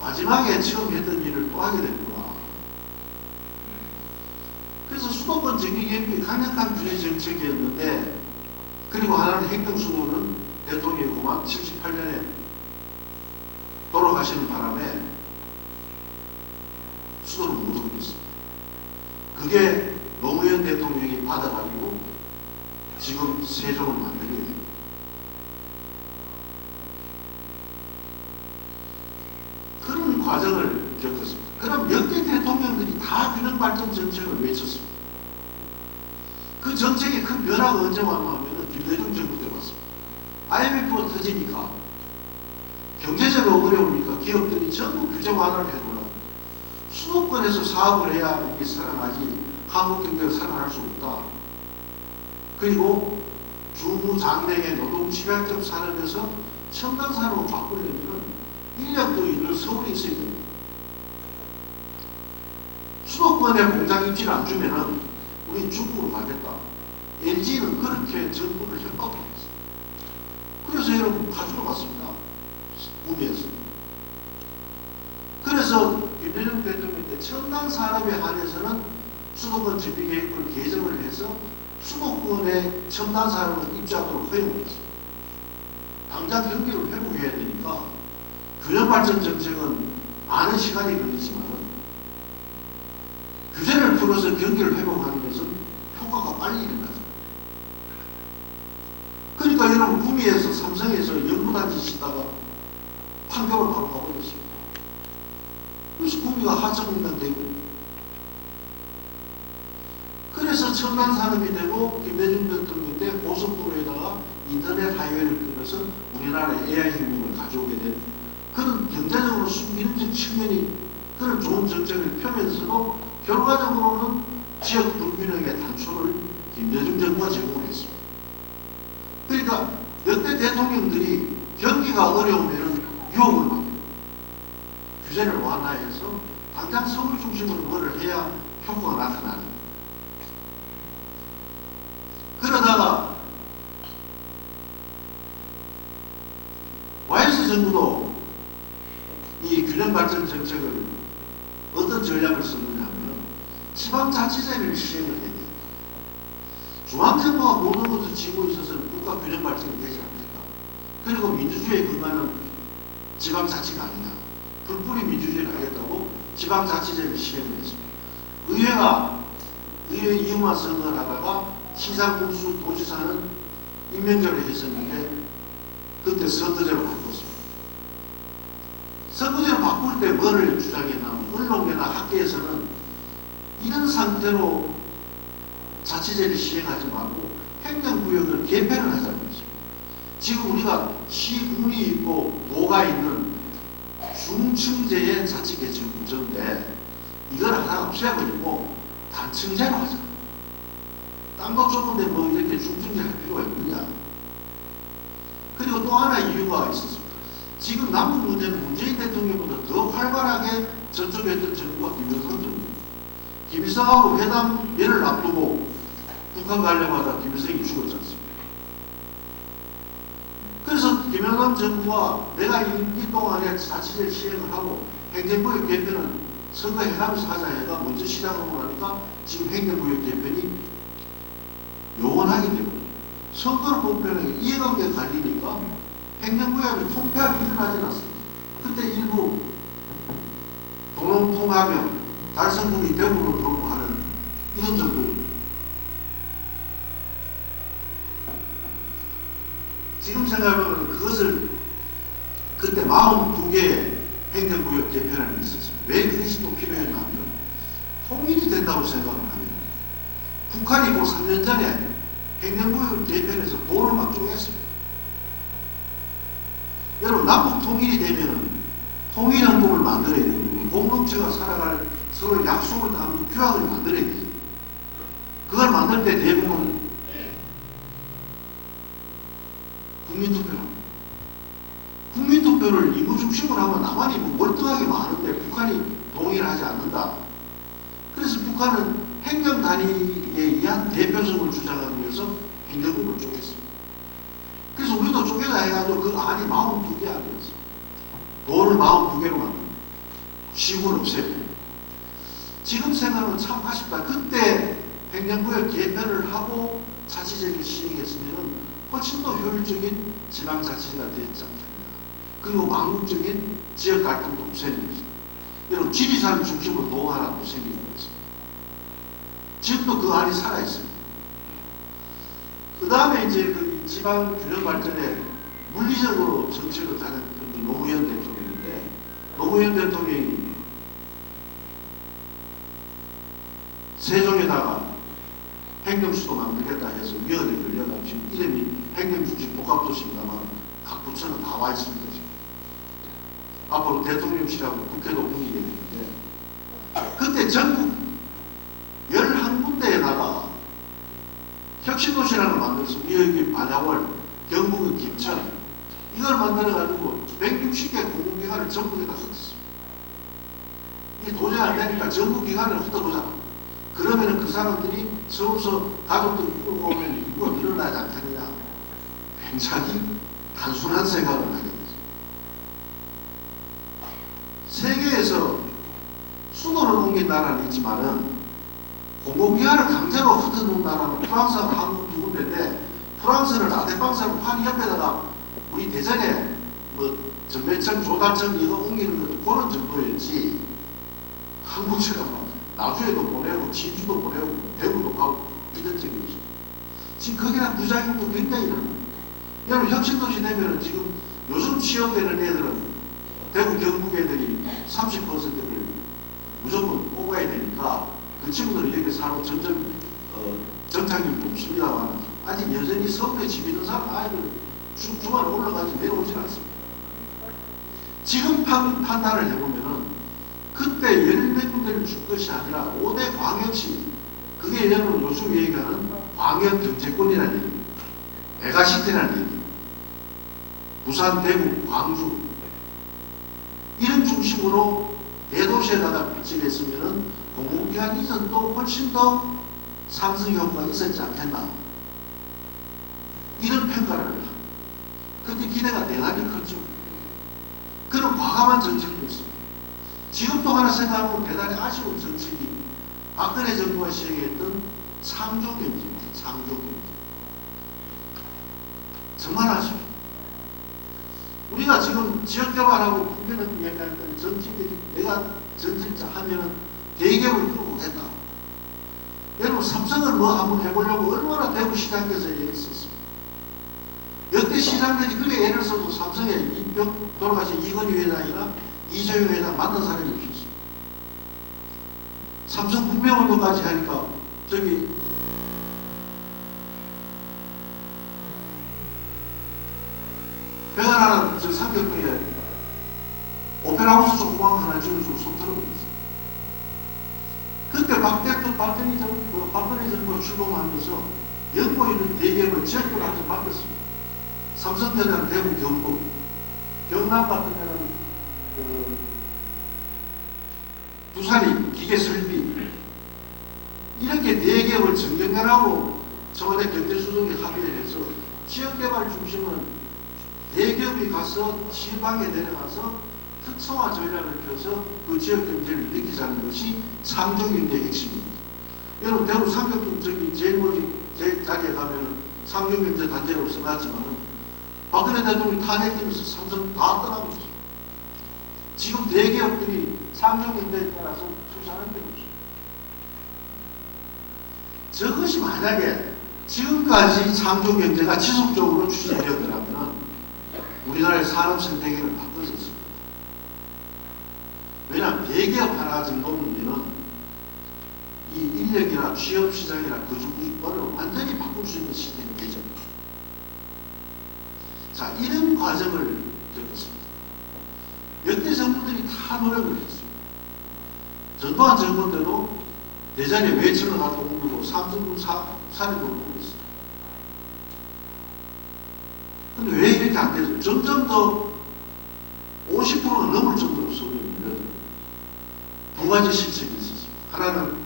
마지막에 처음 했던 일을 또 하게 됐구나. 그래서 수도권 정기개혁이 강력한 규제 정책이었는데 그리고 하나는 행정수도는 대통령이 그만 78년에 돌아가시는 바람에 수도를 못 옮겼습니다. 그게 노무현 대통령이 받아가지고 지금 세종을 만들게 됩니다. 그런 과정을 겪었습니다. 그럼 역대 대통령들이 다 균형 발전 정책을 외쳤습니다. 그 정책에 큰 변화가 언제 왔냐면 김대중 정부 때 왔습니다. IMF가 터지니까 경제적으로 어려우니까 기업들이 전부 규제 완화를 해놓으라고. 수도권에서 사업을 해야 이게 살아나지 한국 경제가 살아날 수 없다. 그리고 주무장생의 노동집약적 산업에서 첨단 산업으로 바꾸려면 인력도 있는 서울에 있어야 됩니다. 수도권에 공장 입지를 안 주면은 우리 중국으로 가겠다. LG는 그렇게 정부를 협박했어요. 그래서 여러분 가지고 갔습니다. 구미에서. 그래서 김대중 대통령 때 첨단 산업에 한해서는 수도권 정비계획을 개정을 해서 수도권에 첨단 산업을 입주하도록 허용을 했습니다. 당장 경기를 회복해야 되니까 균형 발전 정책은 많은 시간이 걸리지만 규제를 풀어서 경기를 회복하는 것은 효과가 빨리 일어나죠. 그러니까 여러분 구미에서 삼성에서 연구단지 짓다가 판교로 바로 가버렸습니다. 그래서 구미가 하청공단 되고 그래서 첨단 산업이 되고 김대중 대통령 때 고속도로에다가 인터넷 하이웨이를 끊어서 우리나라의 AI 혁명을 가져오게 된 그런 경제적으로 순기능적 측면이 그런 좋은 정책을 펴면서도 결과적으로는 지역 불균형의 단초를 김대중 정부가 제공을 했습니다. 그러니까 역대 대통령들이 경기가 어려우면 유혹을 받고 규제를 완화해서 당장 서울 중심으로 뭐를 해야 효과가 나타나는 거예요. 그러다가 YS 정부도 이 균형 발전 정책을 어떤 전략을 썼느냐 하면 지방자치제를 시행을 해야 돼요. 중앙정부가 모든 것을 쥐고 있어서는 국가 균형 발전이 되지 않겠다. 그리고 민주주의의 근간은 지방자치가 아니냐. 불뿌리 민주주의를 하겠다고 지방자치제를 시행을 했습니다. 의회 이용화 선거를 하다가 시장 군수 도지사는 임명제를 했었는데 그때 선거제로 바꿨습니다. 선거제로 바꿀 때 뭐를 주장했냐면 언론계나 학계에서는 이런 상태로 자치제를 시행하지 말고 행정구역을 개편을 하자는 것입니다. 지금 우리가 시군이 있고 도가 있는 중층제의 자치개척구조인데 이걸 하나 없애버리고 단층제로 하자. 땅도 좁은데 뭐 이렇게 중층제 할 필요가 있느냐. 그리고 또 하나 이유가 있었습니다. 지금 남북 문제는 문재인 대통령보다 더 활발하게 전초했던 정부가 김일성 정부입니다. 김일성하고 회담연을 앞두고 북한 가려마다 김일성이 죽었지 않습니까? 그래서 김영삼 정부가 내가 임기 동안에 자치제 시행을 하고 행정구역 개편은 선거해가면서 하자 해가 먼저 시작하고 나니까 지금 행정구역 개편이 요원하게 되고 선거를 보편하게 이해관계가 갈리니까 행정구역이 통폐합이 일어나지 않습니다. 그때 일부 도농통하면 달성군이 대구로 들어오고 하는 이런 정도입니다. 지금 생각하면 그것을 그때 42개의 행정구역 개편안이 있었습니다. 왜 그것이 또 필요했나 하면 통일이 된다고 생각을 하면 북한이 그 3년 전에 행정구역 개편에서 도를 막 쪼갰습니다. 여러분 남북 통일이 되면 통일헌법을 만들어야 돼요. 공동체가 살아갈 서로 약속을 담은 규약을 만들어야 돼요. 그걸 만들 때 대부분 국민투표를 합니다. 국민투표를 인구 중심으로 하면 남한이 뭐 멀뚱하게 많은데 북한이 동의를 하지 않는다. 그래서 북한은 행정단위에 의한 대표성을 주장하기 위해서 행정국을 쪼갰습니다. 그래서 우리도 쪼개자 해가지고 그 안이 42개 안이었어. 도를 42개로 만듭니다. 시군 없애요. 지금 생각하면 참 아쉽다. 그때 행정구역 개편을 하고 자치제를 시행했으면 훨씬 더 효율적인 지방자치가 되었지 않겠나. 그리고 망국적인 지역 갈등도 없애는 것입니다. 여러분 지리산 중심으로 도 하나 또 생기는 것입니다. 지금도 그 안이 살아있습니다. 그 다음에 이제 그 지방 균형 발전에 물리적으로 정책을 다녔던 노무현 대통령인데 노무현 대통령이 세종에다가 행정수도 만들겠다 해서 위원회 걸려가지고 지금 이름이 행정중심 복합도시입니다만 각 부처는 다 와 있습니다. 지금. 앞으로 대통령실하고 국회도 운영되는데 그때 전국 11군데에다가 혁신도시라는 걸 만들어서 여기 반야월, 경북은 김천 이걸 만들어가지고 160개 공공기관을 전국에다 흩었습니다. 이게 도저히 안 되니까 전국기관을 흩어보자. 그러면은 그 사람들이 서로서 가족들 끌고 오면 인구가 늘어나지 않겠느냐. 굉장히 단순한 생각을 하게 되죠. 세계에서 수도를 옮긴 나라는 있지만은 공공기관을 강제로 흩어놓은 나라는 프랑스하고 한국 두 군데인데 프랑스는 라데방사로 파리 옆에다가 우리 대전에 뭐 전매청, 조달청 이거 옮기는 것도 그런 정도였지 한국처럼 나주에도 보내고 진주도 보내고 대구도 가고 이런 적이 없어요. 지금 거기에 대한 부작용도 굉장히 일어납니다. 여러분 혁신도시 되면은 지금 요즘 취업되는 애들은 대구 경북 애들이 30%를 무조건 뽑아야 되니까 그 친구들은 여기 살고 점점 정착률도 없습니다만 아직 여전히 서울에 집 있는 사람 아이들 주말에 올라가지 내려오질 않습니다. 지금 판단을 해보면은 그때 10몇 군데를 줄 것이 아니라 5대 광역시 그게 여러분 요즘 얘기하는 광역 경제권이라는 얘기입니다. 메가시티라는 얘기입니다. 부산, 대구, 광주 이런 중심으로 대도시에다가 비치를 했으면 공공기관 이전도 훨씬 더 상승 효과가 있었지 않겠나 이런 평가를 합니다. 그때 기대가 대단히 컸죠. 그런 과감한 정책도 있습니다. 지금도 하나 생각하면 대단히 아쉬운 정책이 박근혜 정부가 시행했던 상조경제입니다. 상조경제. 정말 아쉽습니다. 우리가 지금 지역개발하고 국민을 얘기했던 정치들이 내가 정책자 하면은 대기업을 끌고 오겠다. 여러분 삼성을 뭐 한번 해보려고 얼마나 대구 시장에서 얘기했었습니다. 역대 시장들이 그래 애를 써도 삼성에 돌아가신 이건희 회장이나 이재용 회장 만난 사람이 없었습니다. 삼성 국명운동까지 하니까 저기 배관하는 저 삼겹동에 오페라하우스 조그만 하나 지어주고 손 들어버렸어요. 그때 박근혜 정부가 출범하면서 연고 있는 대기업을 지역별로 바뀌었습니다. 삼성전자는 대구 경북, 경남 같은 데는 부산이 기계설비 이렇게 대기업을 정경련하고 청와대 경제수석이 합의를 해서 지역개발 중심은 대기업이 가서 지방에 내려가서 특성화 전략을 펴서 그 지역 경제를 일으키자는 것이 상조경제의 핵심입니다. 여러분 대구 삼겹동 저기 제일 자리에 가면 상조경제 단지라고 써놨지만 박근혜 대통령이 탄핵되면서 삼성 다 떠나고 있어요. 지금 대기업들이 상용인대에 따라서 투자하는 게 없어요. 저것이 만약에 지금까지 창조 경제가 지속적으로 추진되었더라면 우리나라의 산업 생태계를 바꿔줬습니다. 왜냐하면 대기업 하나 정도면 이 인력이나 취업 시장이나 거주구조를 완전히 바꿀 수 있는 시스템이 되죠. 자, 이런 과정을 겪었습니다. 역대 정부들이 다 노력을 했습니다. 전두환 정부 때도 대전에 외철을 갖다 옮기고 삼성군 사립으로 옮겼습니다. 근데 왜 이렇게 안 되죠? 점점 더 50%가 넘을 정도로 서울이 밀려들어요. 두 가지 실책이 있었습니다. 하나는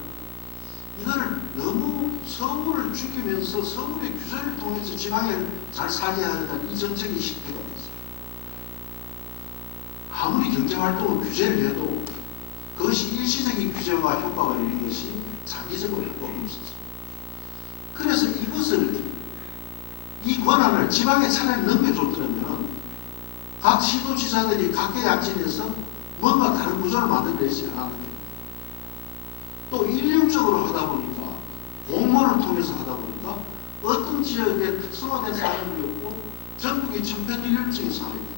이거를 너무 서울을 죽이면서 서울의 규제를 통해서 지방에 잘 살게 하려는 이 정책이 실패가 됐어요. 아무리 경제활동을 규제를 해도 그것이 일시적인 규제와 효과가 있는 것이 장기적으로 효과가 없었습니다. 그래서 이것을 이 권한을 지방에 차라리 넘겨줬더라면 각 시도지사들이 각계 약진해서 뭔가 다른 구조를 만들어내지 않았는데 또 일률적으로 하다 보니까 공모를 통해서 하다 보니까 어떤 지역에 특성화된 산업이었고 전국이 천편일률적인 산업입니다.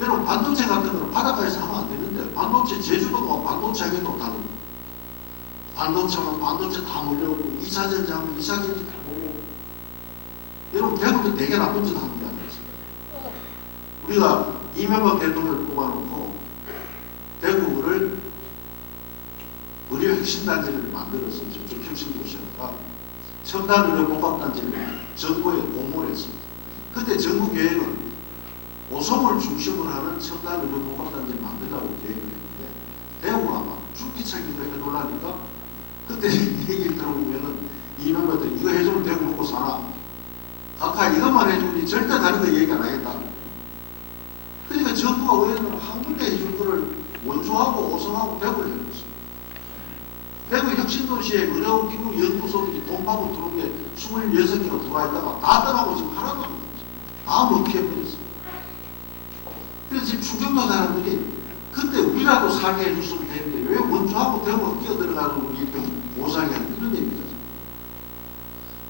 여러분 반도체 같은 거는 바닷가에서 하면 안 되는데 반도체 제주도가 반도체 하기도 다릅니다. 반도체만 반도체 다 몰려오고 2차전지 하면 2차전지 다 몰려오고 여러분 대구도 되게 나쁜 짓 하는 게 아니었어요. 우리가 이명박 대통령을 뽑아놓고 대구를 의료 혁신단지를 만들어서 저쪽 혁신도시였다가 첨단 의료 복합단지를 정부에 공모를 했습니다. 그때 정부 계획은 오송을 중심으로 하는 첨단 의료 복합단지를 만들라고 계획을 했는데 대구가 막 죽기차기도 해놓으려니까 그때 얘기를 들어보면은 이명박 때 이거 해주면 대구 먹고 사나 각하 이것만 해주면 절대 다른 거 얘기 안 하겠다. 그러니까 정부가 왜 한 군데 해줄 거를 원주하고 오송하고 대구를 해줬어요. 대구 혁신도시에 의료기구 연구소들이 돈 받고 들어온 게 26개가 들어와 있다가 다 떠나고 지금 하나도 없어요. 다 먹혀버렸어요. 그래서 지금 충청도 사람들이 그때 우리라도 살게 해줬으면 되는데 왜 원주하고 대구가 끼어들어가지고 우리 보상이 하는 이런 얘기죠.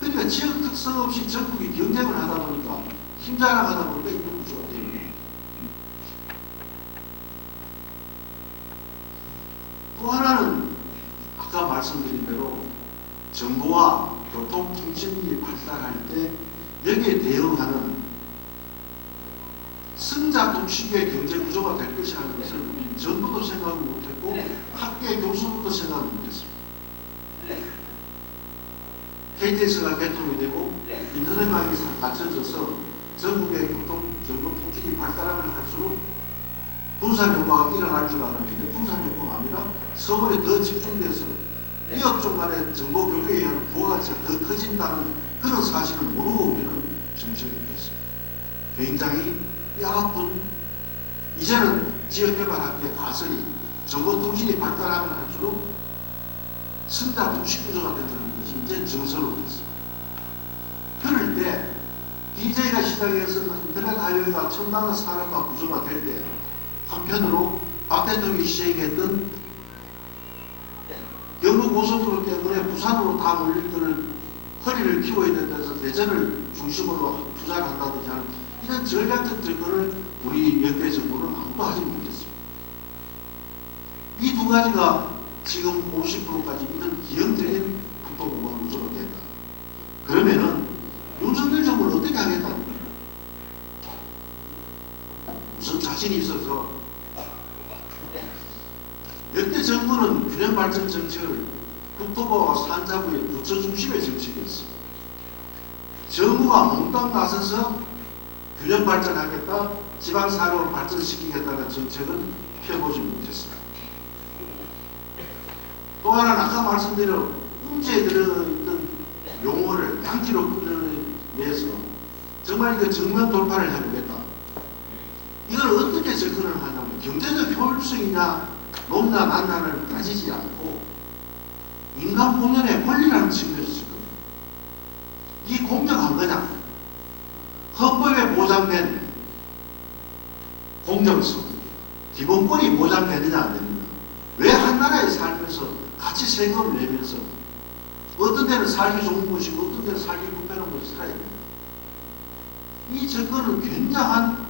그러니까 지역 특성 없이 전국이 경쟁을 하다 보니까 힘자랑하다 보니까 이런 구조가 됩니다. 또 하나는 아까 말씀드린 대로 정보와 교통통신이 발달할 때 여기에 대응하는 승자 독식의 경제 구조가 될 것이라는 것을 우리 정부도 생각을 못했고 학계 교수부터 생각을 못했습니다. KTX가 개통이 되고 인터넷망이 갖춰져서 전국의 교통통신이 발달하면 할수록 분산 효과가 일어날 줄 알았는데 분산 효과가 아니라 서울에 더 집중돼서 이업종 간의 정보 교류에 의한 부가가치가 더 커진다는 그런 사실을 모르고 우리는 정책이 됐습니다. 굉장히 뼈아픈 이제는 지역개발학계의 가설이 정보통신이 발달하면 할수록 승자 독식 구조가 된다는 것이 이제 정설로 됐습니다. 그럴 때 DJ가 시작해서 인터넷 하이웨이가 첨단한 산업화 구조가 될 때 한편으로 박 대통령이 시행했던 경부고속도로 때문에 부산으로 다 몰릴 거를 허리를 키워야 된다서 대전을 중심으로 투자를 한다든지 하는 이런 전략적 접근을 우리 역대 정부는 아무도 하지 못했습니다. 이 두 가지가 지금 50%까지 이런 기형적인 국토공간 구조가 됐다. 그러면은 윤석열 정부는 어떻게 하겠다는 거예요? 무슨 자신이 있어서 역대 정부는 균형발전 정책을 국토부와 산자부의 부처 중심의 정책이었습니다. 정부가 몽땅 나서서 균형발전하겠다, 지방산업을 발전시키겠다는 정책은 펴보지 못했습니다. 또 하나는 아까 말씀드린 음지에 들어있던 용어를 양지로 끌어내서 정말 이거 정면 돌파를 해보겠다. 이걸 어떻게 접근을 하냐면 경제적 효율성이냐 높냐 낮냐를 따지지 않고 인간 본연의 권리라는 측면에서 지금 이 공정한 거냐, 헌법에 보장된 공정성, 기본권이 보장되느냐 안 되느냐. 왜 한 나라에 살면서 같이 세금을 내면서 어떤 데는 살기 좋은 곳이고 어떤 데는 살기 불편한 곳에 살아야 돼요. 이 정권은 굉장한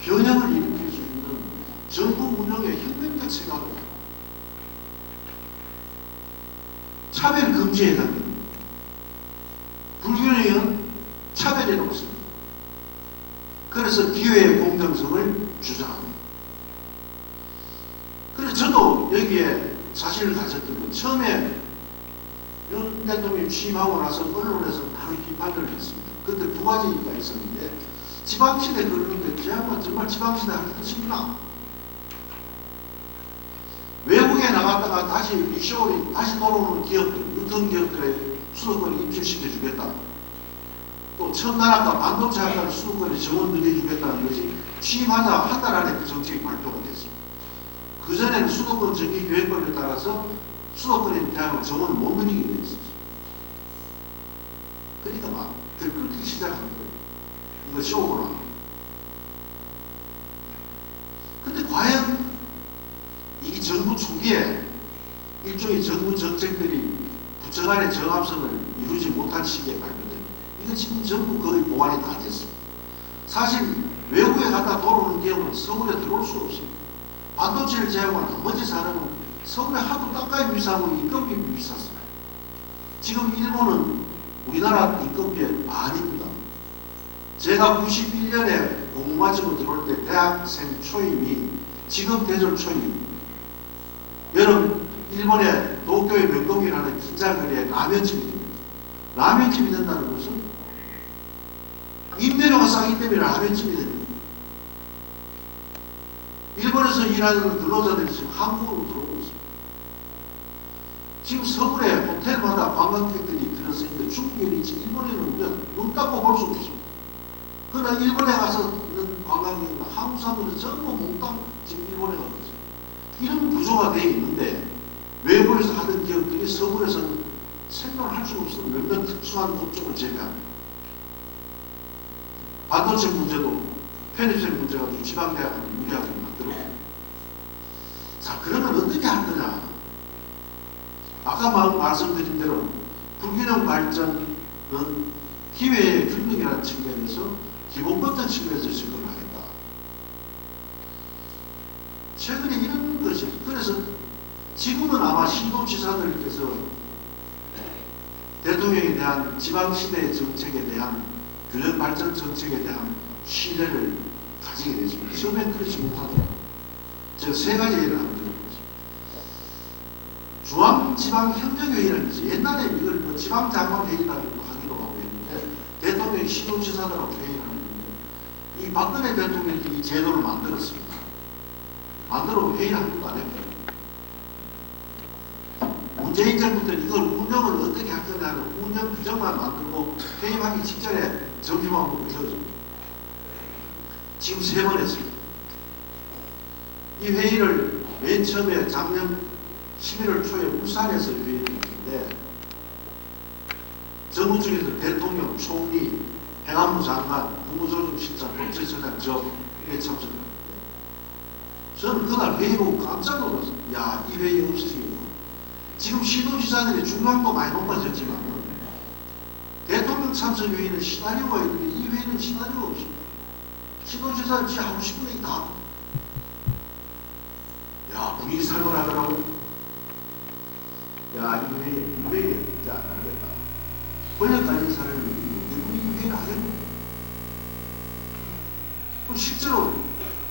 변형을 일으킬 수 있는 정부 운영의 혁명적 생각입니다. 차별 금지에 해당됩니다. 불균형은 차별이라고 씁니다. 그래서 기회의 공정성을 주장합니다. 그래서 저도 여기에 사실을 가졌던 건 처음에 윤 대통령이 취임하고 나서 언론에서 많은 비판을 했습니다. 그때 두 가지가 있었는데 지방시대 그러는데 제가 정말 지방시대 할 뜻입니다. 외국에 나갔다가 다시 리쇼어링 다시 돌아오는 기업들, 유통기업들의 수도권을 입주시켜 주겠다. 또 첨단학과 반도체 학과의 수도권에 정원 늘려주겠다는 것이 취임하자 한 달 안에 그 정책이 발표가 됐습니다. 그전에는 수도권 정기 계획법에 따라서 수도권에 대한 정원을 못 늘리게 되어 있었죠. 그러니까 막 들끓기 시작한 거예요. 이거 쇼구나. 근데 과연 이 정부 초기에 일종의 정부 정책들이 부처 간의 정합성을 이루지 못한 시기에 발표됩니다. 이거 지금 전부 거의 보완이 다 됐습니다. 사실 외국에 갔다 돌아오는 기업은 서울에 들어올 수가 없습니다. 반도체를 제외하고 나머지 사람은 서울에 하도 땅값이 비싸고 인건비 비쌌습니다. 지금 일본은 우리나라 인건비의 반입니다. 제가 91년에 공무마치고 들어올 때 대학생 초임이 직업 대졸 초임. 여러분 일본의 도쿄의 명동이라는 긴자거리에 라면집이 됩니다. 라면집이 된다는 것은 임대료가 싸기 때문에 라면집이 됩니다. 일본에서 일하는 근로자들이 지금 한국으로 들어오고 있습니다. 지금 서울에 호텔마다 관광객들이 들어서 있는데 중국인이 지금 일본에는 눈 닦고 볼 수 없습니다. 그러나 일본에 가서 있는 관광객은 한국 사람들은 전부 몽땅 지금 일본에 가고 있습니다. 이런 구조가 되어 있는데 외국에서 하던 기업들이 서울에서는 생존을 할 수가 없어서 몇몇 특수한 업종을 제외합니다. 반도체 문제도 편입생 문제가 지방대학을 유리하게 만들었고. 자, 그러면 어떻게 할 거냐? 아까 말씀드린 대로 불균형 발전은 기회의 균형이라는 측면에서 기본법적 측면에서 접근하겠다. 최근에 이런 것이 그래서 지금은 아마 시도지사들께서 대통령에 대한 지방시대 정책에 대한 균형 발전 정책에 대한 신뢰를 가지게 됐습니다. 처음엔 그렇지 못하더라고요. 제가 세 가지 예를 한번 들어보겠습니다. 중앙지방협력회의라는 것이 옛날에 이걸 뭐 지방장관회의라고 하기도 하고 했는데 대통령이 시도지사들하고 회의를 하는데 이 박근혜 대통령이 이 제도를 만들었습니다. 만들어 회의를 한 번도 안 했거든요. 문재인 정부 때는 이걸 운영을 어떻게 할 거냐는 운영 규정만 만들고 퇴임하기 직전에 점심만 먹고 헤어집니다. 지금 3번 했습니다. 이 회의를 맨 처음에 작년 11월 초에 울산에서 회의를 했는데 정부 측에서 대통령, 총리, 행안부 장관, 국무조정실장, 법제처장 저에 참석했는데 저는 그날 회의 보고 깜짝 놀랐어요. 야, 이 회의 없으시면 지금 시도지사들이 중량도 많이 높아졌지만 대통령 참석 회의는 시나리오가 있는데 이 회의는 시나리오가 없습니다. 시도지사들이 하고 싶은 얘기 다 하고 야, 분위기 살벌하더라고. 야, 이 회의 이제 안 하겠다. 권력 가진 사람이 이 회의를 하겠노? 실제로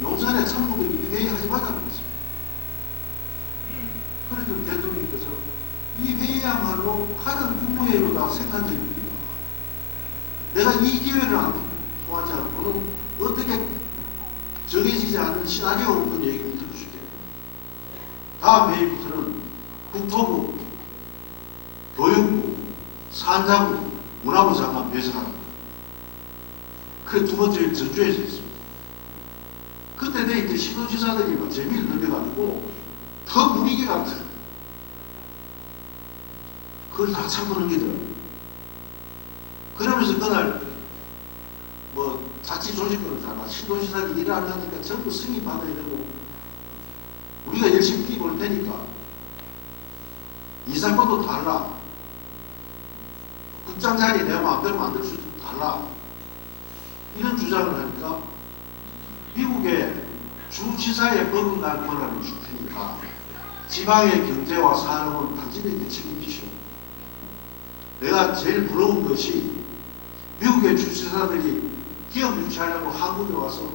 용산의 참모들이 회의하지 말라고 했습니다. 그래서 대통령께서 이 회의야말로 하는 국무회의로다 생산적입니다. 내가 이 기회를 통하지 않고는 어떻게 정해지지 않는 시나리오 없는 얘기를 들어줄게. 다음 회의부터는 국토부, 교육부, 산자부, 문화부 장관 배석합니다. 그 두 번째 전주에서 있습니다. 그때 내 이제 시도지사들이 막 재미를 늘려가지고 더 분위기가 그걸 다 참고 넘기더라고요. 그러면서 그날 뭐 자치 조직권을 다 시도지사들이 일을 안 하니까 전부 승인 받아야 되고 우리가 열심히 뛰어올 테니까 이 사건도 달라. 극장 자리 내가 마음대로 만들 수도 달라. 이런 주장을 하니까 미국의 주지사의 법원할 권한을 줄 테니까 지방의 경제와 산업은 당신에게 책임지시오. 내가 제일 부러운 것이 미국의 주지사들이 기업 유치하려고 한국에 와서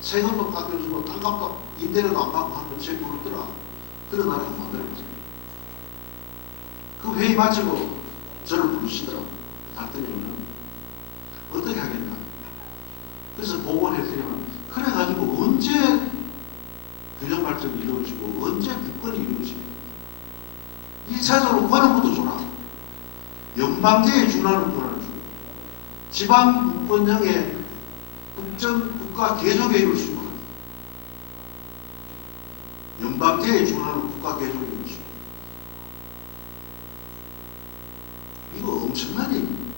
세금도 깎여주고 땅값도 임대료도 안 받고 하는 거 제일 부럽더라. 그런 나라 한번 만들어보세요. 그 회의 마치고 저를 부르시더라고. 갔더니는 어떻게 하겠나. 그래서 보고를 했더니만 그래가지고 언제 균형 발전이 이루어지고 언제 국권이 이루어지고 1차적으로 권한부터 주나. 연방제에 준하는 권한을 주고 지방 국권형의 국가 개조에 이룰 수 있는 연방제에 준하는 국가 개조에 이룰 수 있는 이거 엄청난 일입니다.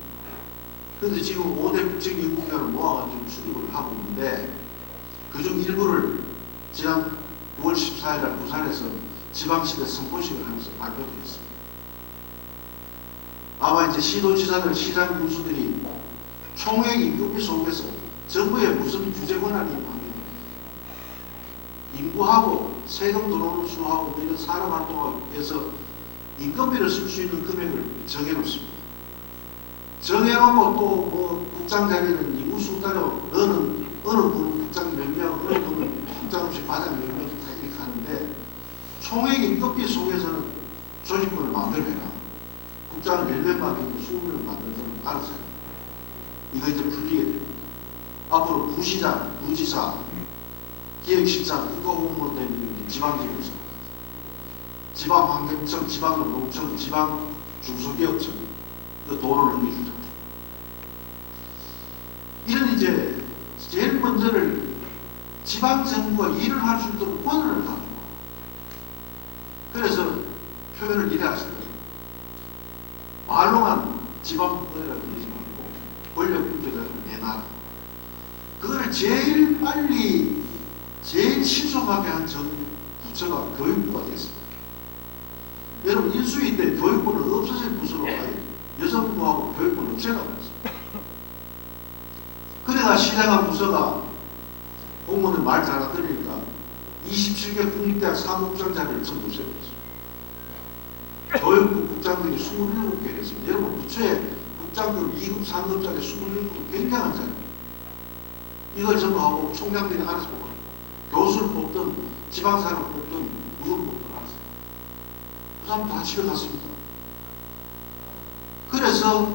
그런데 지금 5대 국책연구기관을 모아가지고 수립을 하고 있는데 그중 일부를 지난 9월 14일 날 부산에서 지방시대 선포식을 하면서 발표되었습니다. 아마 이제 시도지사들, 시장 군수들이 총액 임금비 속에서 정부에 무슨 규제 권한이 있냐면 인구하고 세금 들어오는 수하고 이런 산업활동을 위해서 인건비를 쓸 수 있는 금액을 정해놓습니다. 정해놓고 또 뭐 국장 자리는 인구수 따라 어느 분은 국장 몇 명, 어느 분은 국장 없이 과장 몇 명 이렇게 하는데 총액 임금비 속에서는 조직권을 마음대로 해라. 국장을 10명 만들고 20명 만들면 알아서 해라. 이거 이제 풀리게 됩니다. 앞으로 부시장, 부지사, 기획실장, 국가공무원 되는 지방지구에서 지방환경청, 지방노동청, 지방중소기업청 그 돈을 넘겨주자. 이런 이제 제일 먼저를 지방정부가 일을 할 수 있도록 권한을 가지고 그래서 표현을 이래 하시더라고요. 말로만 지방권이라고 그러지 말고 권력분배를 내놔라. 그거를 제일 빨리 제일 신속하게 한 부처가 교육부가 됐습니다. 여러분 인수위 때 교육부는 없어질 부서로 여성부하고 교육부는 없애라고 했습니다. 그래가 시장한 부서가 공무원들 말 잘 안 들으니까 27개 국립대학 사무국장 자리를 전부 없애버렸습니다. 교육부 국장들이 27개 했습니다. 여러분 부처에 국장급 2급, 3급짜리 27개 굉장한 자리입니다. 이걸 전부 하고 총장들이 알아서 뽑고 교수를 뽑든 지방사를 뽑든 누구를 뽑든 알아서 그 사람 다 집에 갔습니다. 그래서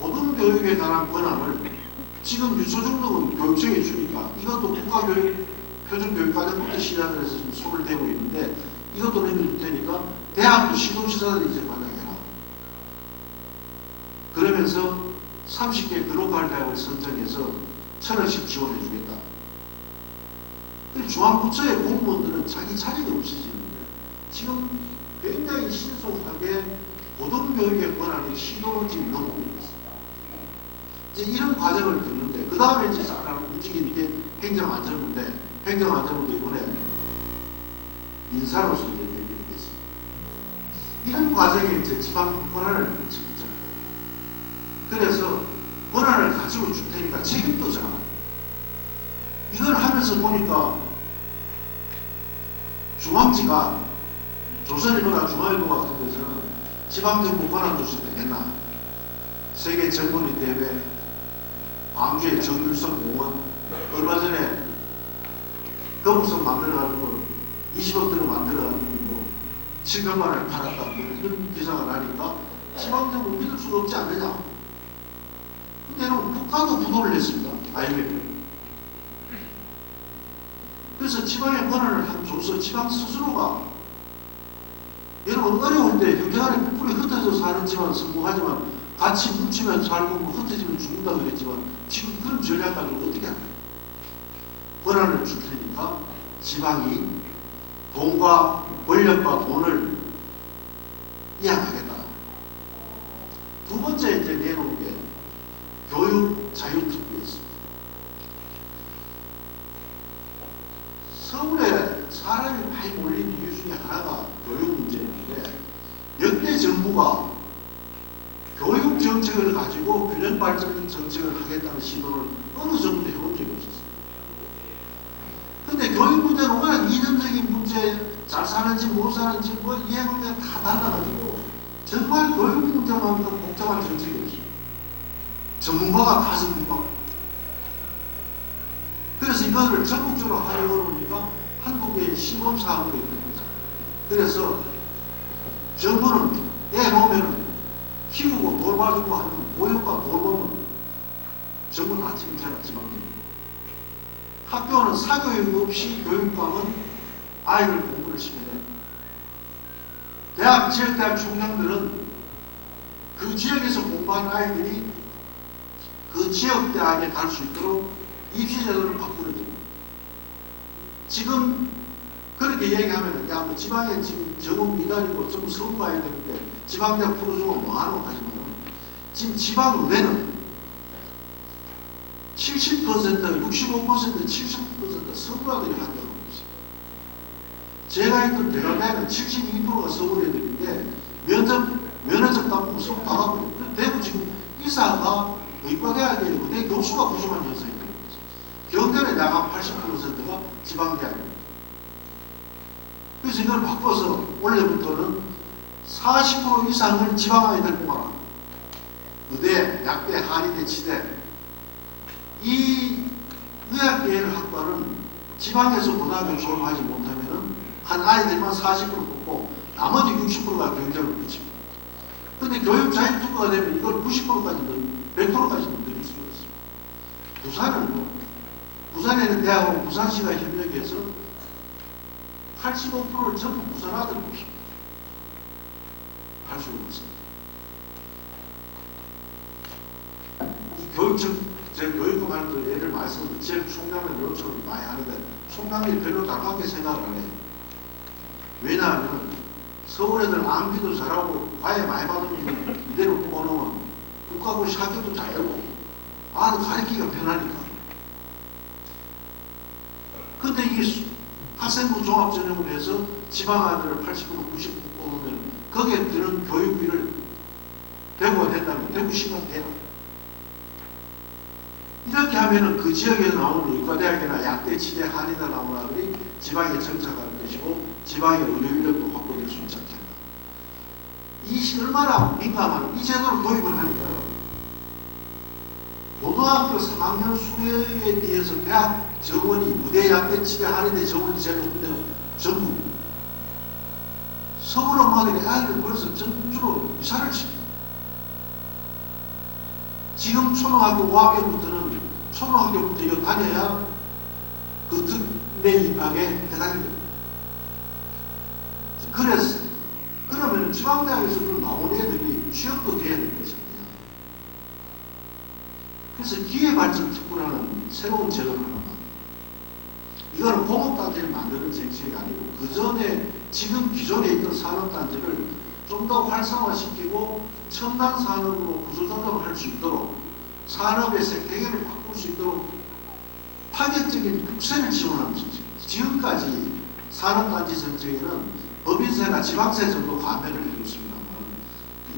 고등교육에 관한 권한을 지금 유초중등은 교육청에 주니까 이것도 국가교육 표준교육과정부터 시작을 해서 지금 손을 대고 있는데 이것도 넘겨줄 테니까 대학도 시도지사들이 이제 관장해라. 그러면서 30개 글로벌 대학을 선정해서 1,000원씩 지원해 주겠다. 중앙부처의 공무원들은 자기 자리가 없어지는데 지금 굉장히 신속하게 고등교육의 권한이 시도를 지금 넘어오고 있습니다. 이제 이런 과정을 겪는데 그 다음에 이제 움직이는 게 행정안전부인데 행정안전부도 이번에 인사로서 이제 되게 됐습니다. 이런 과정에 이제 지방 권한을 찾잖아요. 그래서 권한을 가지고 줄 테니까 책임도 져라. 이걸 하면서 보니까 중앙지가 조선일보나 중앙일보 같은 데서는 지방정부 권한 줬을 때 했나? 세계 정보리 대회, 광주의 정율성 공원, 얼마 전에 거북선 만들어가지고 20억 들어 만들어가지고 뭐 700만 원을 팔았다. 뭐 이런 기사가 나니까 지방정부 믿을 수가 없지 않느냐? 근데는 국가도 부도를 냈습니다. IMF. 그래서 지방의 권한을 줘서 지방 스스로가 여러분 어려울 때 형제간에 부풀이 흩어져 사는 집안 성공하지만 같이 뭉치면 살고 뭐 흩어지면 죽는다 그랬지만 지금 그런 전략 가지고 어떻게 할까요? 권한을 줄 테니까 지방이 돈과 권력과 돈을 이양하겠다. 두 번째 이제 내놓은 게 교육 자유특구였습니다. 서울에 사람이 많이 몰린 이유 중에 하나가 교육 문제인데 역대 정부가 교육 정책을 가지고 균형 발전 정책을 하겠다는 시도를 어느 정도 해본 적이 없었어요. 근데 교육 문제는 워낙 이념적인 문제, 잘 사는지 못 사는지 뭐 이해관계가 다 달라가지고 정말 교육 문제만큼 복잡한 정책이 없어요. 전문가가 가슴이고. 그래서 이거를 전국적으로 하려고 하니까 한국의 시범 사업으로 있는 거죠. 그래서 정부는 애 놓으면 키우고 돌봐주고 하는 보육과 돌봄은 정부 다 책임져라 지방입니다. 학교는 사교육 없이 교육감은 아이를 공부를 시켜야 돼요. 대학, 지역대학 총장들은 그 지역에서 공부한 아이들이 그 지역대학에 갈 수 있도록 입시제도를 바꾸는 겁니다. 지금 그렇게 얘기하면 야, 뭐 지방에 지금 적응 미달이고 좀 서울 가야 되는데 지방대학 풀어주면 뭐하노 하지만 지금 지방의대는 70%, 65%, 70% 서울 아들이 학교하고 있어요. 제가 있던 대학에는 72%가 서울 애들인데 면허점 따면 서울 다 가고 있어요. 대구 지금 이사가 의과대학에 의대 교수가 부족한 현상이 되는 거죠. 경대는 약 80%가 지방대학입니다. 그래서 이걸 바꿔서 원래부터는 40% 이상을 지방아이들 뽑아라. 의대, 약대, 한의대, 치대. 이 의학계열 학과는 지방에서 고등학교 졸업하지 못하면은 한 아이들만 40% 뽑고 나머지 60%가 경쟁을 붙입니다. 근데 교육 자율 투표가 되면 이걸 90%까지 100%까지 늘릴 수가 있습니다. 부산은 부산에는 대학하고 부산시가 협력해서 85%를 전부 부산 아들 뽑습니다. 할 수가 없습니다. 이 제가 교육감 할 때 예를 말씀드린 지역 총장을 요청을 많이 하는데 총장이 별로 달갑게 생각을 안 해요. 왜냐하면 서울 애들 암기도 잘하고 과외 많이 받으면 이대로 뽑아놓으면 국가고시 학교도 잘 되고 아들 가르치기가 편하니까. 근데 이 학생부 종합전형을 해서 지방 아들을 80% 90% 뽑으면 거기에 드는 교육비를 대구가 된다면 대구시가 돼요. 이렇게 하면은 그 지역에 나오는 의과대학이나 약대, 치대, 한의대 나오는 아들이 지방에 정착할 것이고 지방의 의료 인력도 확보될 수 있지 않겠나. 이 얼마나 민감한 이 제도를 도입을 하니까요. 고등학교 3학년 수료에 비해서 대학 정원이 의대, 약대, 치대, 한의대 정원이 제일 높은 데는 전부 서울 엄마들이 아이를 벌써 전주로 이사를 시킵니다. 지금 초등학교 5학년부터는 초등학교부터 이거 다녀야 그 특례 입학에 해당이 됩니다. 그래서 그러면 지방대학에서 나온 애들이 취업도 돼야 될 것입니다. 그래서 기회발전특구라는 새로운 제도를 하나 만듭니다. 이거는 공업단지를 만드는 정책이 아니고 그 전에 지금 기존에 있던 산업단지를 좀 더 활성화시키고 첨단 산업으로 구조조정을 할 수 있도록 산업의 생태계를 바꿀 수 있도록 파격적인 국세를 지원하는 정책입니다. 지금까지 산업단지 정책에는 법인세나 지방세 정도 감면을 해줬습니다만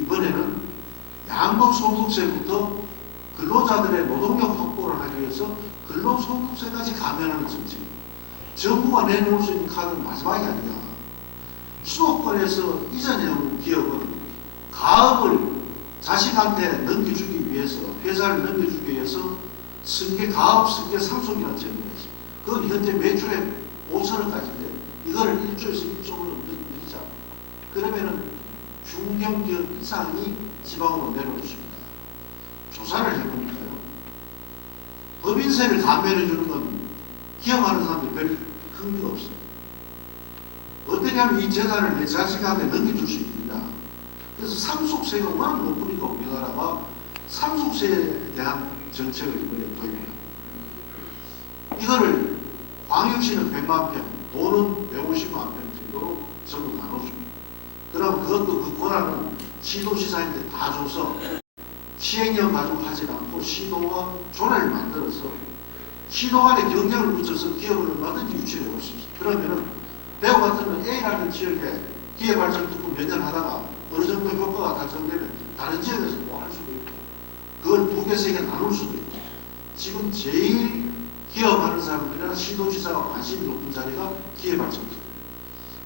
이번에는 양도소득세부터 근로자들의 노동력 확보를 하기 위해서 근로소득세까지 감면하는 정책입니다. 정부가 내놓을 수 있는 카드는 마지막이 아니야. 수도권에서 이전해온 기업은 가업을 자식한테 넘겨주기 위해서 회사를 넘겨주기 위해서 가업 승계 상속이라는 제도가 있습니다. 그건 현재 매출의 5천원까지인데 이거를 1조에서 1조로 늘리자. 그러면은 중견기업 이상이 지방으로 내려올 수 있다. 조사를 해보니까요. 법인세를 감면해 주는 건 기업하는 사람들 별 흥미가 없어요. 어떻게 하면 이 재산을 내 자식한테 넘겨줄 수 있느냐. 그래서 상속세가 워낙 높으니까 우리나라가 상속세에 대한 정책을 이번에 도입합니다. 이거를 광역시는 100만 평, 도는 150만 평 정도로 전부 나눠줍니다. 그럼 그것도 그 권한은 시도지사인데 다 줘서 시행령 가지고 하지 않고 시도가 조례를 만들어서 시도 간에 경쟁을 붙여서 기업을 얼마든지 유치해 올 수 있어요. 그러면은 대우 같으면 A라는 지역에 기회발전 듣고 몇 년 하다가 어느 정도 효과가 달성되면 다른 지역에서 또 할 수도 있고 그걸 두 개, 세 개 나눌 수도 있고 지금 제일 기업하는 사람들이나 시도지사가 관심이 높은 자리가 기회발전입니다.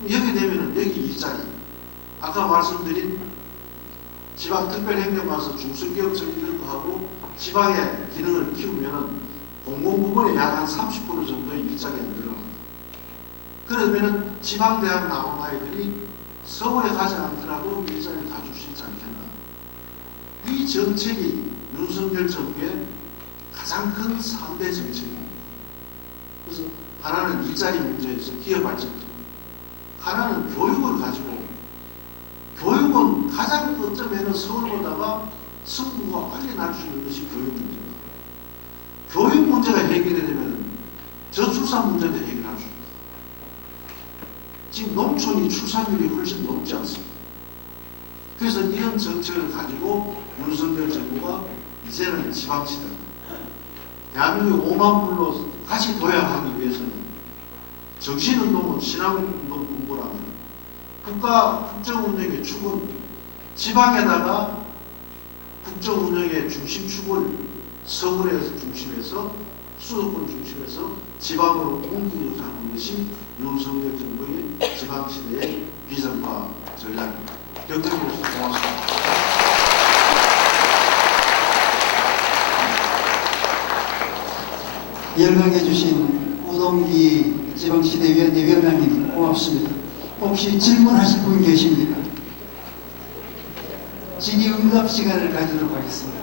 여기 되면은 여기 일자리 아까 말씀드린 지방특별행정 가서 중소기업청 이런 거 하고 지방의 기능을 키우면은 공공부문에 약 한 30% 정도의 일자리가 늘어납니다. 그러면은 지방대학 나온 아이들이 서울에 가지 않더라도 일자리를 가질 수 있지 않겠나. 이 정책이 윤석열 정부의 가장 큰 3대 정책입니다. 그래서 하나는 일자리 문제에서 기업 발전, 하나는 교육을 가지고 교육은 가장 어쩌면 서울보다가 승부가 빨리 날 수 있는 것이 교육 문제입니다. 교육 문제가 해결이 되면 저출산 문제도 해결할 수 있습니다. 지금 농촌이 출산율이 훨씬 높지 않습니다. 그래서 이런 정책을 가지고 윤석열 정부가 이제는 지방시대 대한민국 5만 불로 다시 도약하기 위해서는 정신운동은 신앙운동 공부라면 국가 국정운영의 축은 지방에다가 국정운영의 중심축을 서울에서 중심에서 수도권 중심에서 지방으로 옮기고자 하는 것이 윤석열 정부의 지방시대의 비전과 전략입니다. 경쟁으로서 고맙습니다. 연락해 주신 우동기 지방시대위원회 위원장님 고맙습니다. 혹시 질문하실 분 계십니까? 질의응답 시간을 가지도록 하겠습니다.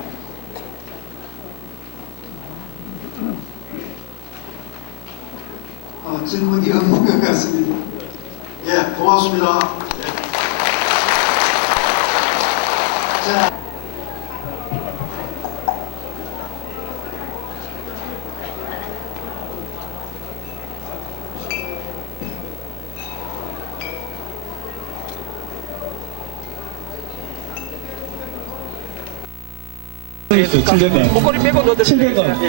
질문이 없는 것 같습니다. 예, 고맙습니다. 예. 자. 목걸이 빼고 넣어드릴게요. 700원.